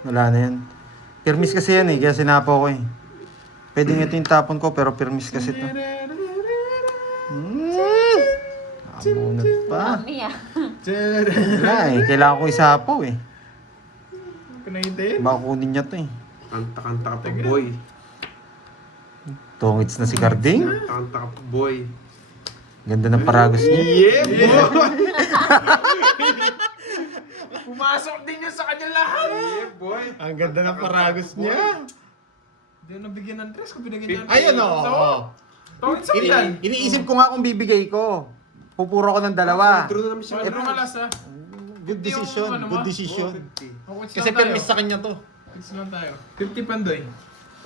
Wala na yan. Permis kasi yan eh, kaya sinapaw ko eh. Pwede nga ito yung tapon ko, pero permis kasi ito. Abunot pa. Mami ah. Wala eh, kailangan ko isapaw eh. Pinahintayin. Baka kunin niya to eh. Kanta-kanta ka pa, boy. Tongits na si Carding. Kanta-kanta ka pa, boy. Ganda ng paragos niya. Yeah, boy! Pumasok din yun sa kanya lahat. Yeah, boy! Ang ganda ng paragos niya. Hindi na nabigyan ng dress ko, binigyan niya. Ayun o. Tawid sa yan. Iniisip ko nga kung bibigay ko. Pupuro ko ng dalawa. Draw na namin siya. Pero malas ah. Good decision. Ano Good ba? decision. Kasi Kasi permis sa kanya to. Fix lang tayo. 50 pandoy.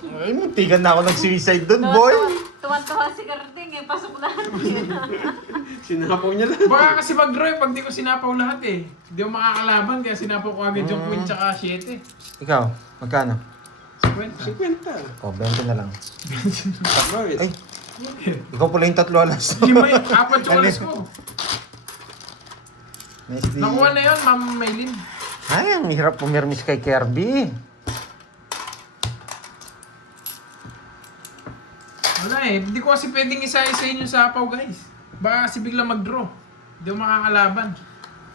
Ay, muntikan na ako nag-suicide dun, boy. Tuwan-tuwa si Carding eh. Pasok lahat yun. Sinapaw niya lang. Baka kasi mag-draw eh, pag di ko sinapaw lahat eh. Hindi ko makakalaban kaya sinapaw ko agad yung queen tsaka 7. Ikaw, magkano? 50. 50. O, 20 na lang. Bakit? Ay, ikaw pala yung tatlo alas. Lima yung 4 yung alas ko. Nice deal. Nakuha na yun, Ma'am Maylin. Ay, ang hirap pumirmis kay Kirby. Wala eh, hindi ko kasi pwedeng isa-isahin yung sapaw guys. Baka kasi biglang mag-draw. Hindi ko makakalaban.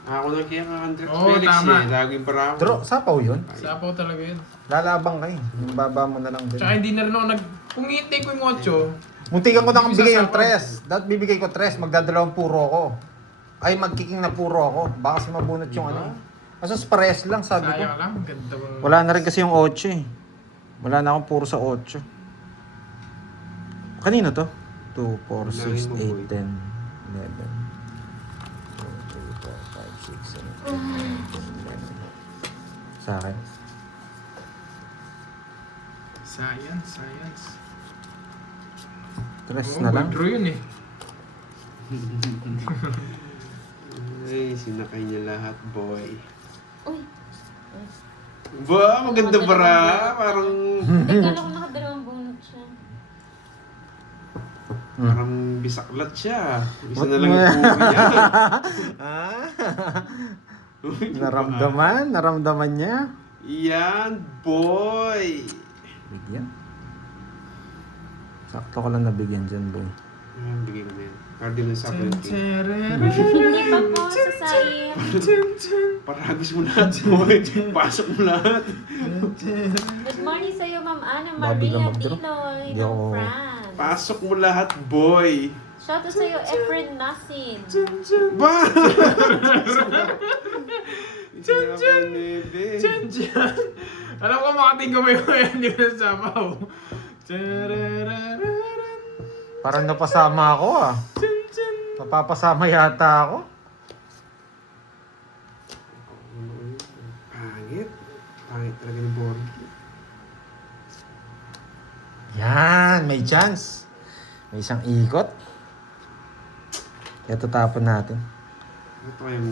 Ako lang kaya ka Andres Oo, Felix tama. eh. Laging para ako. Pero, sapaw yun. Sapaw talaga yun. Lalabang kayo. Yung baba mo na lang din. Tsaka hindi na rin ako kung hihintay ko yung 8, Muntikan ko na kung Ibig bigay yung sasapaw. 3. Dapat bibigay ko 3. Magdadalawang puro ako. Ay, magkiking na puro ako. Baka kasi mabunot yung ano. Asas pares lang, sabi ko. sayang lang. Ganda mo. Wala na rin kasi yung 8 eh. Wala na akong puro sa 8. Kanino to? 2, 4, 6, 8, 10, 11. 2, 3, 4, 5, 6, 7, 8, 9, 10, 11. Sa akin. Science. Tres na lang. Draw yun eh. Ay, sinakay niya lahat, boy. Uy. Ba, maganda para. Parang, Hindi, kala ko nakadalawang bunot siya. parang bisaklat siya. Isa na lang yung buhay niya. Uy, Naramdaman niya. Yan, boy. Bigyan. Sakto ka lang nabigyan dyan, boy. Ayan, bigay ko na yan. Cardinal sa akin. Hindi pa po sa sayang. Paragis mo lahat, boy. Pasok mo lahat. Good morning sa'yo, Ma'am Ana Baka biglang Maria mag-draw. Piloy Hindi ng ako- France. Pasok mo lahat, boy. Shoutout sa'yo, Efren Nasin. Ba! Nebe. Alam ko makating ko yung hindi ko nasapaw. Parang napasama ako ah. Napapasama yata ako. Pangit. Pangit talaga ni Borgi. Yan, may chance. May isang ikot. Kaya tatapon natin. Ito kayong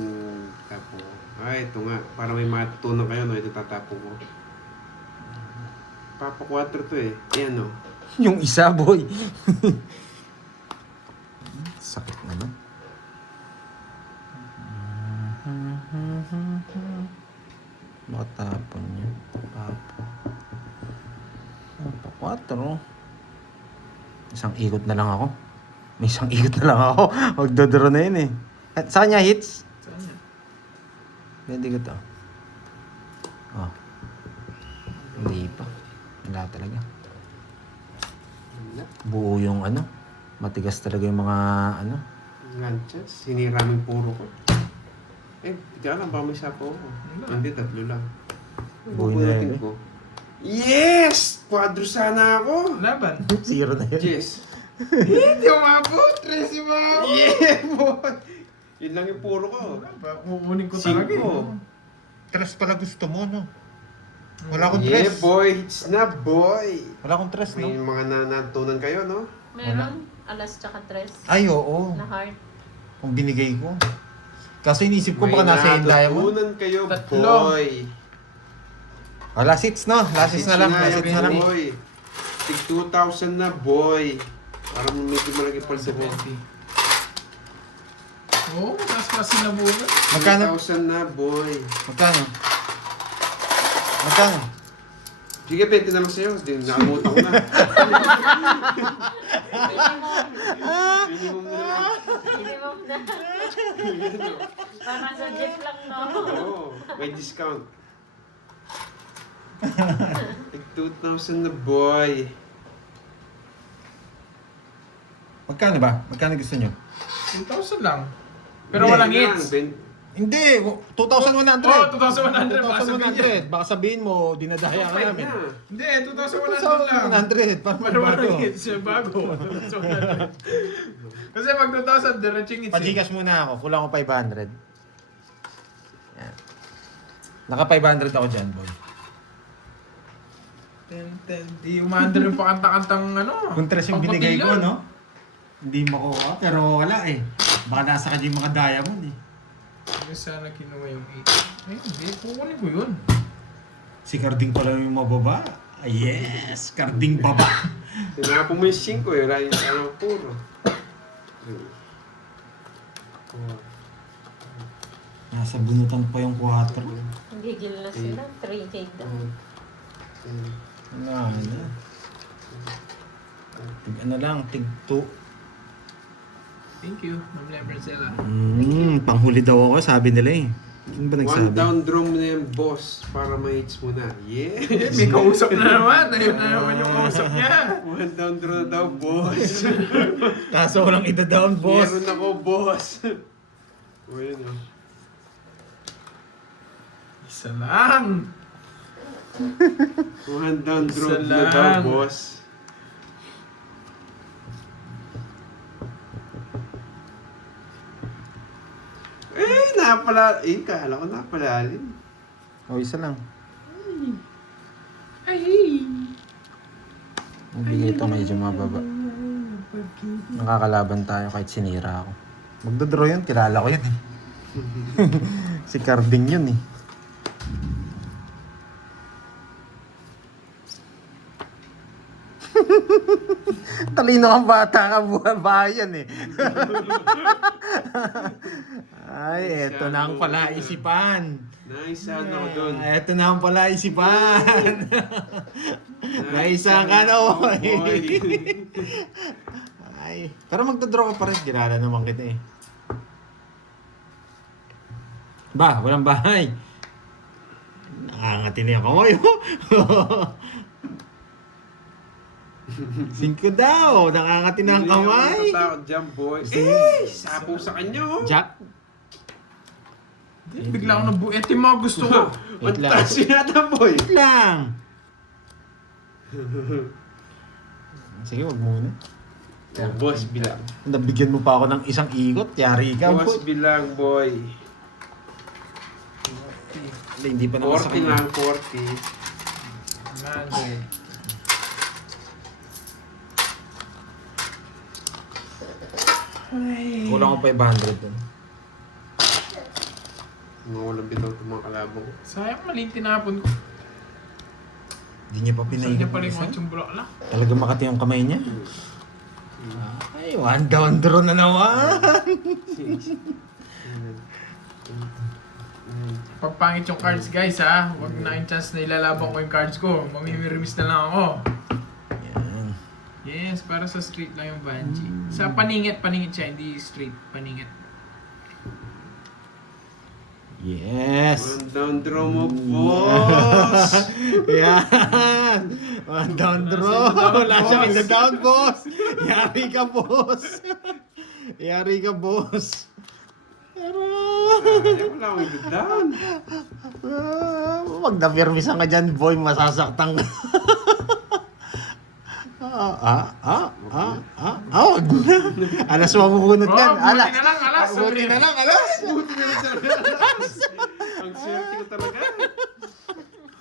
tapo. Ay, ito nga. Para may matutunan kayo, no? Ito tatapo ko. Papa 4 to eh. Ayan, no? Yung isa, boy. Sakit naman. Bakit tapon niya? Papa 4. Isang ikot na lang ako. May isang ikot na lang ako. Magdodoro na yun eh. At sa kanya hits? Saan yan? Pwede ko to. Oh. Hindi pa. Wala talaga. Wala. Buo yung ano. Matigas talaga yung mga ano. Lanchas. Sinira mo yung puro ko. Hindi alam, baka may sapo ako. Hindi, 3 lang. Buhay na Bubunutin yun. ko. Yes! Quadro sana ako! Laban. Zero na yun. Yes. Hindi umabot. 13 ba? Yeah, boy! Yun lang yung puro ko. Kukunin ko talaga. 5. Tres pala gusto mo, no? Wala akong Yeah, tres. boy! It's na, boy! Wala akong tres, May no? mga natutunan kayo, no? Meron? Alas tsaka tres. Ay, oo. Na heart. Kung binigay ko. Kaso inisip ko baka nasa yung diamond. natutunan kayo, 3. boy! Last hits, no? Last hits na lang. Last hits na lang. boy. Tig 2,000 na, boy. Para medyo malaki paldo ko. 70. Oo, mas kasi na muna. Magkano? 2,000 na, boy. Magkano? Magkano? Sige, 20 na lang sa'yo. Di, nakamutan ko na. Minimum na lang. Minimum na. Parang sa jeep lang, no? Oo, may discount. Tig 2,000 na, boy. Magkano ba? Magkano gusto nyo? 2,000 lang. Pero Hindi, walang lang, hits. Hindi! 2,100! Oh, 2,100. Baka sabihin niya. 2,100! Baka sabihin mo, dinadaya ka namin. Hindi, 2,100 lang. 2,100! Para Pero walang magbago. hits. Bago. 2,100. Kasi pag 2,000, diretsing hits. Pajikas muna ako. Kulang ko 500. Yan. Naka 500 ako dyan, boy. Di umandar yung pakanta-kantang ano. Kung tres yung binigay ko, pangpatilan. no? Hindi makuha. Pero wala eh. Baka nasa kanya yung mga diamond eh. Hindi sana kinuha yung 8. Ay, hindi. Kukunin ko yun. Si Carding pala yung mababa. Ah, yes! Carding baba. Tinapon mo yung 5 eh. Wala yung ano, puro. Nasa bunutan pa yung 4. Gigil na sila. 3K daw. Ano? Tig ano lang, tig 2. Thank you, Ma'am Lemercella. Panghuli daw ako, sabi nila eh. Ano ba One nagsabi? down draw mo na yung boss para ma-hits mo na. Yeah! May kausap na naman. Ayun na naman yung kausap niya. One down draw na daw, boss. Kaso walang ida-down, boss. Meron ako, boss. O yun o. Isa lang. One down draw Isa na daw, lang. boss. Napala... kala ko napalalim. O, isa lang. Ay! Magbigay ito medyo mababa. Nakakalaban tayo kahit sinira ako. Magdodraw yun, kilala ko yun eh. Si Carding yun eh. Talino kang bata ka, bayan eh. Ay, eto na ang palaisipan. Nice sound ako doon. Eto na ang palaisipan. Naisa ka na, oy. Ay, pero magdodraw ka pa rin. Kilala naman kita eh. Ba, walang bahay. Nakangati niya ako ngayon. 5 daw. Nakangati na ang kamay. Hindi ako natatakot dyan, boy. Sapo sa kanya, oh. Jack. Bigla ako nabuo. Ito yung mga gusto ko. Wait lang. Mantas yata, boy. Wait lang. Sige, wag muna. Oh, boss bilang. Nabigyan mo pa ako ng isang ikot. Yari ka, Boss boy. bilang, boy. Hindi pa naman sa 40 kanya. lang, 40. Manday. Kulang ko 500 dun. Mga walang bitaw itong mga kalabang. Sayang maling tinapon ko. Hindi niya pa Saan pinaikot. niya pala ng yung isa. matsong bulaklak? Talaga makati yung kamay niya. Ay, one down draw na naman. Pagpangit yung cards guys ha. Huwag na yung chance na ilalabang ko yung cards ko. Mamimirimis na lang ako. Yan. Yes, para sa street lang yung Banshee. Sa paningit siya, hindi street, paningit. Yes. One down draw mo, boss! Yan. One down draw. Wala siyang isa down, boss. Yari ka, boss. Yari ka, boss. Pero... Wala akong ibigdan. Wag na permisan ka dyan, boy. Masasaktan ka. Wag na. Alas, mabuhunot yan. Oh, buti na lang, alas. Buti na lang, alas. Buti na lang talaga. Ang swerte ko talaga.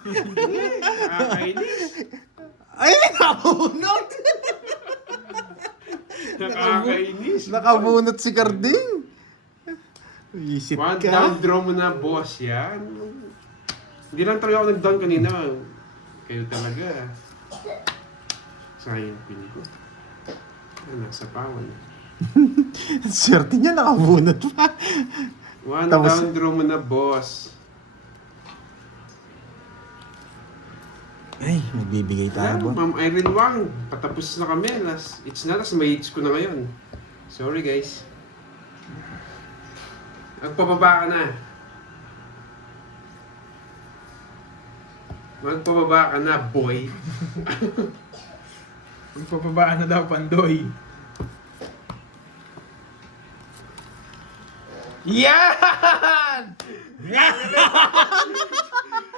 Nakakainis. Ay, nakabunot. Nakakainis. Nakabunot si Carding. Isip One ka. down draw mo na, boss, yan. Hindi lang talaga ako nag-down kanina. Kayo talaga. Sayang pin ko. Nasa pawan. Swerte niya, nakabunot pa. One Tapos- down draw mo na, boss. Ay, magbibigay tayo, Ayan, boy. Ma'am Irene Wang, patapos na kami. It's na, tas may hits ko na ngayon. Sorry, guys. Magpababa ka na. Magpababa ka na, boy. Magpapabaan na daw, Pandoy. Yan!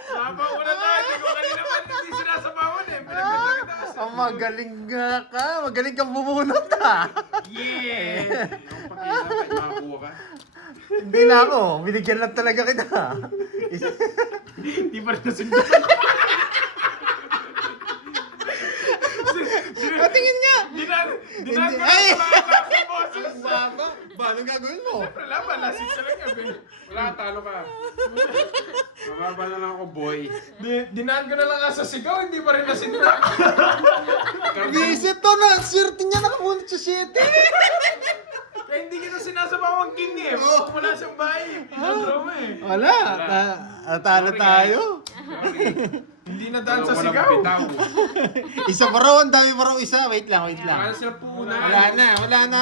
Sabaw ko na tayo. Hindi ko kanina man hindi sinasabawan eh. Pinagkita kita kasi. Magaling nga ka. Magaling kang bumunot ka. Yeah! Yung pakita, makakuha ka. Hindi na ako. Binigyan lang talaga kita. Hindi pa rin nasundan. Tingin nga. Dinaan ko Ay! na pala sa boses. Baba. Paano gagawin mo? Siyempre laban, lasit sa lang gabi. Wala, talo ka. Mababa na lang ako, boy. Dinaan ko na lang nga sa sigaw, hindi pa rin nasindak. Visit to na. Swerte niya nakabunot sa 7. Kaya hindi kita sinasabawang king eh. Wala siyang bahay. Pinadrama eh. Wala. Talo tayo. Hindi na daan sa Walang sigaw. bitaw. Isa pa raw. Ang dami pa raw isa. Wait lang, wait lang. Cancel po na. Wala na.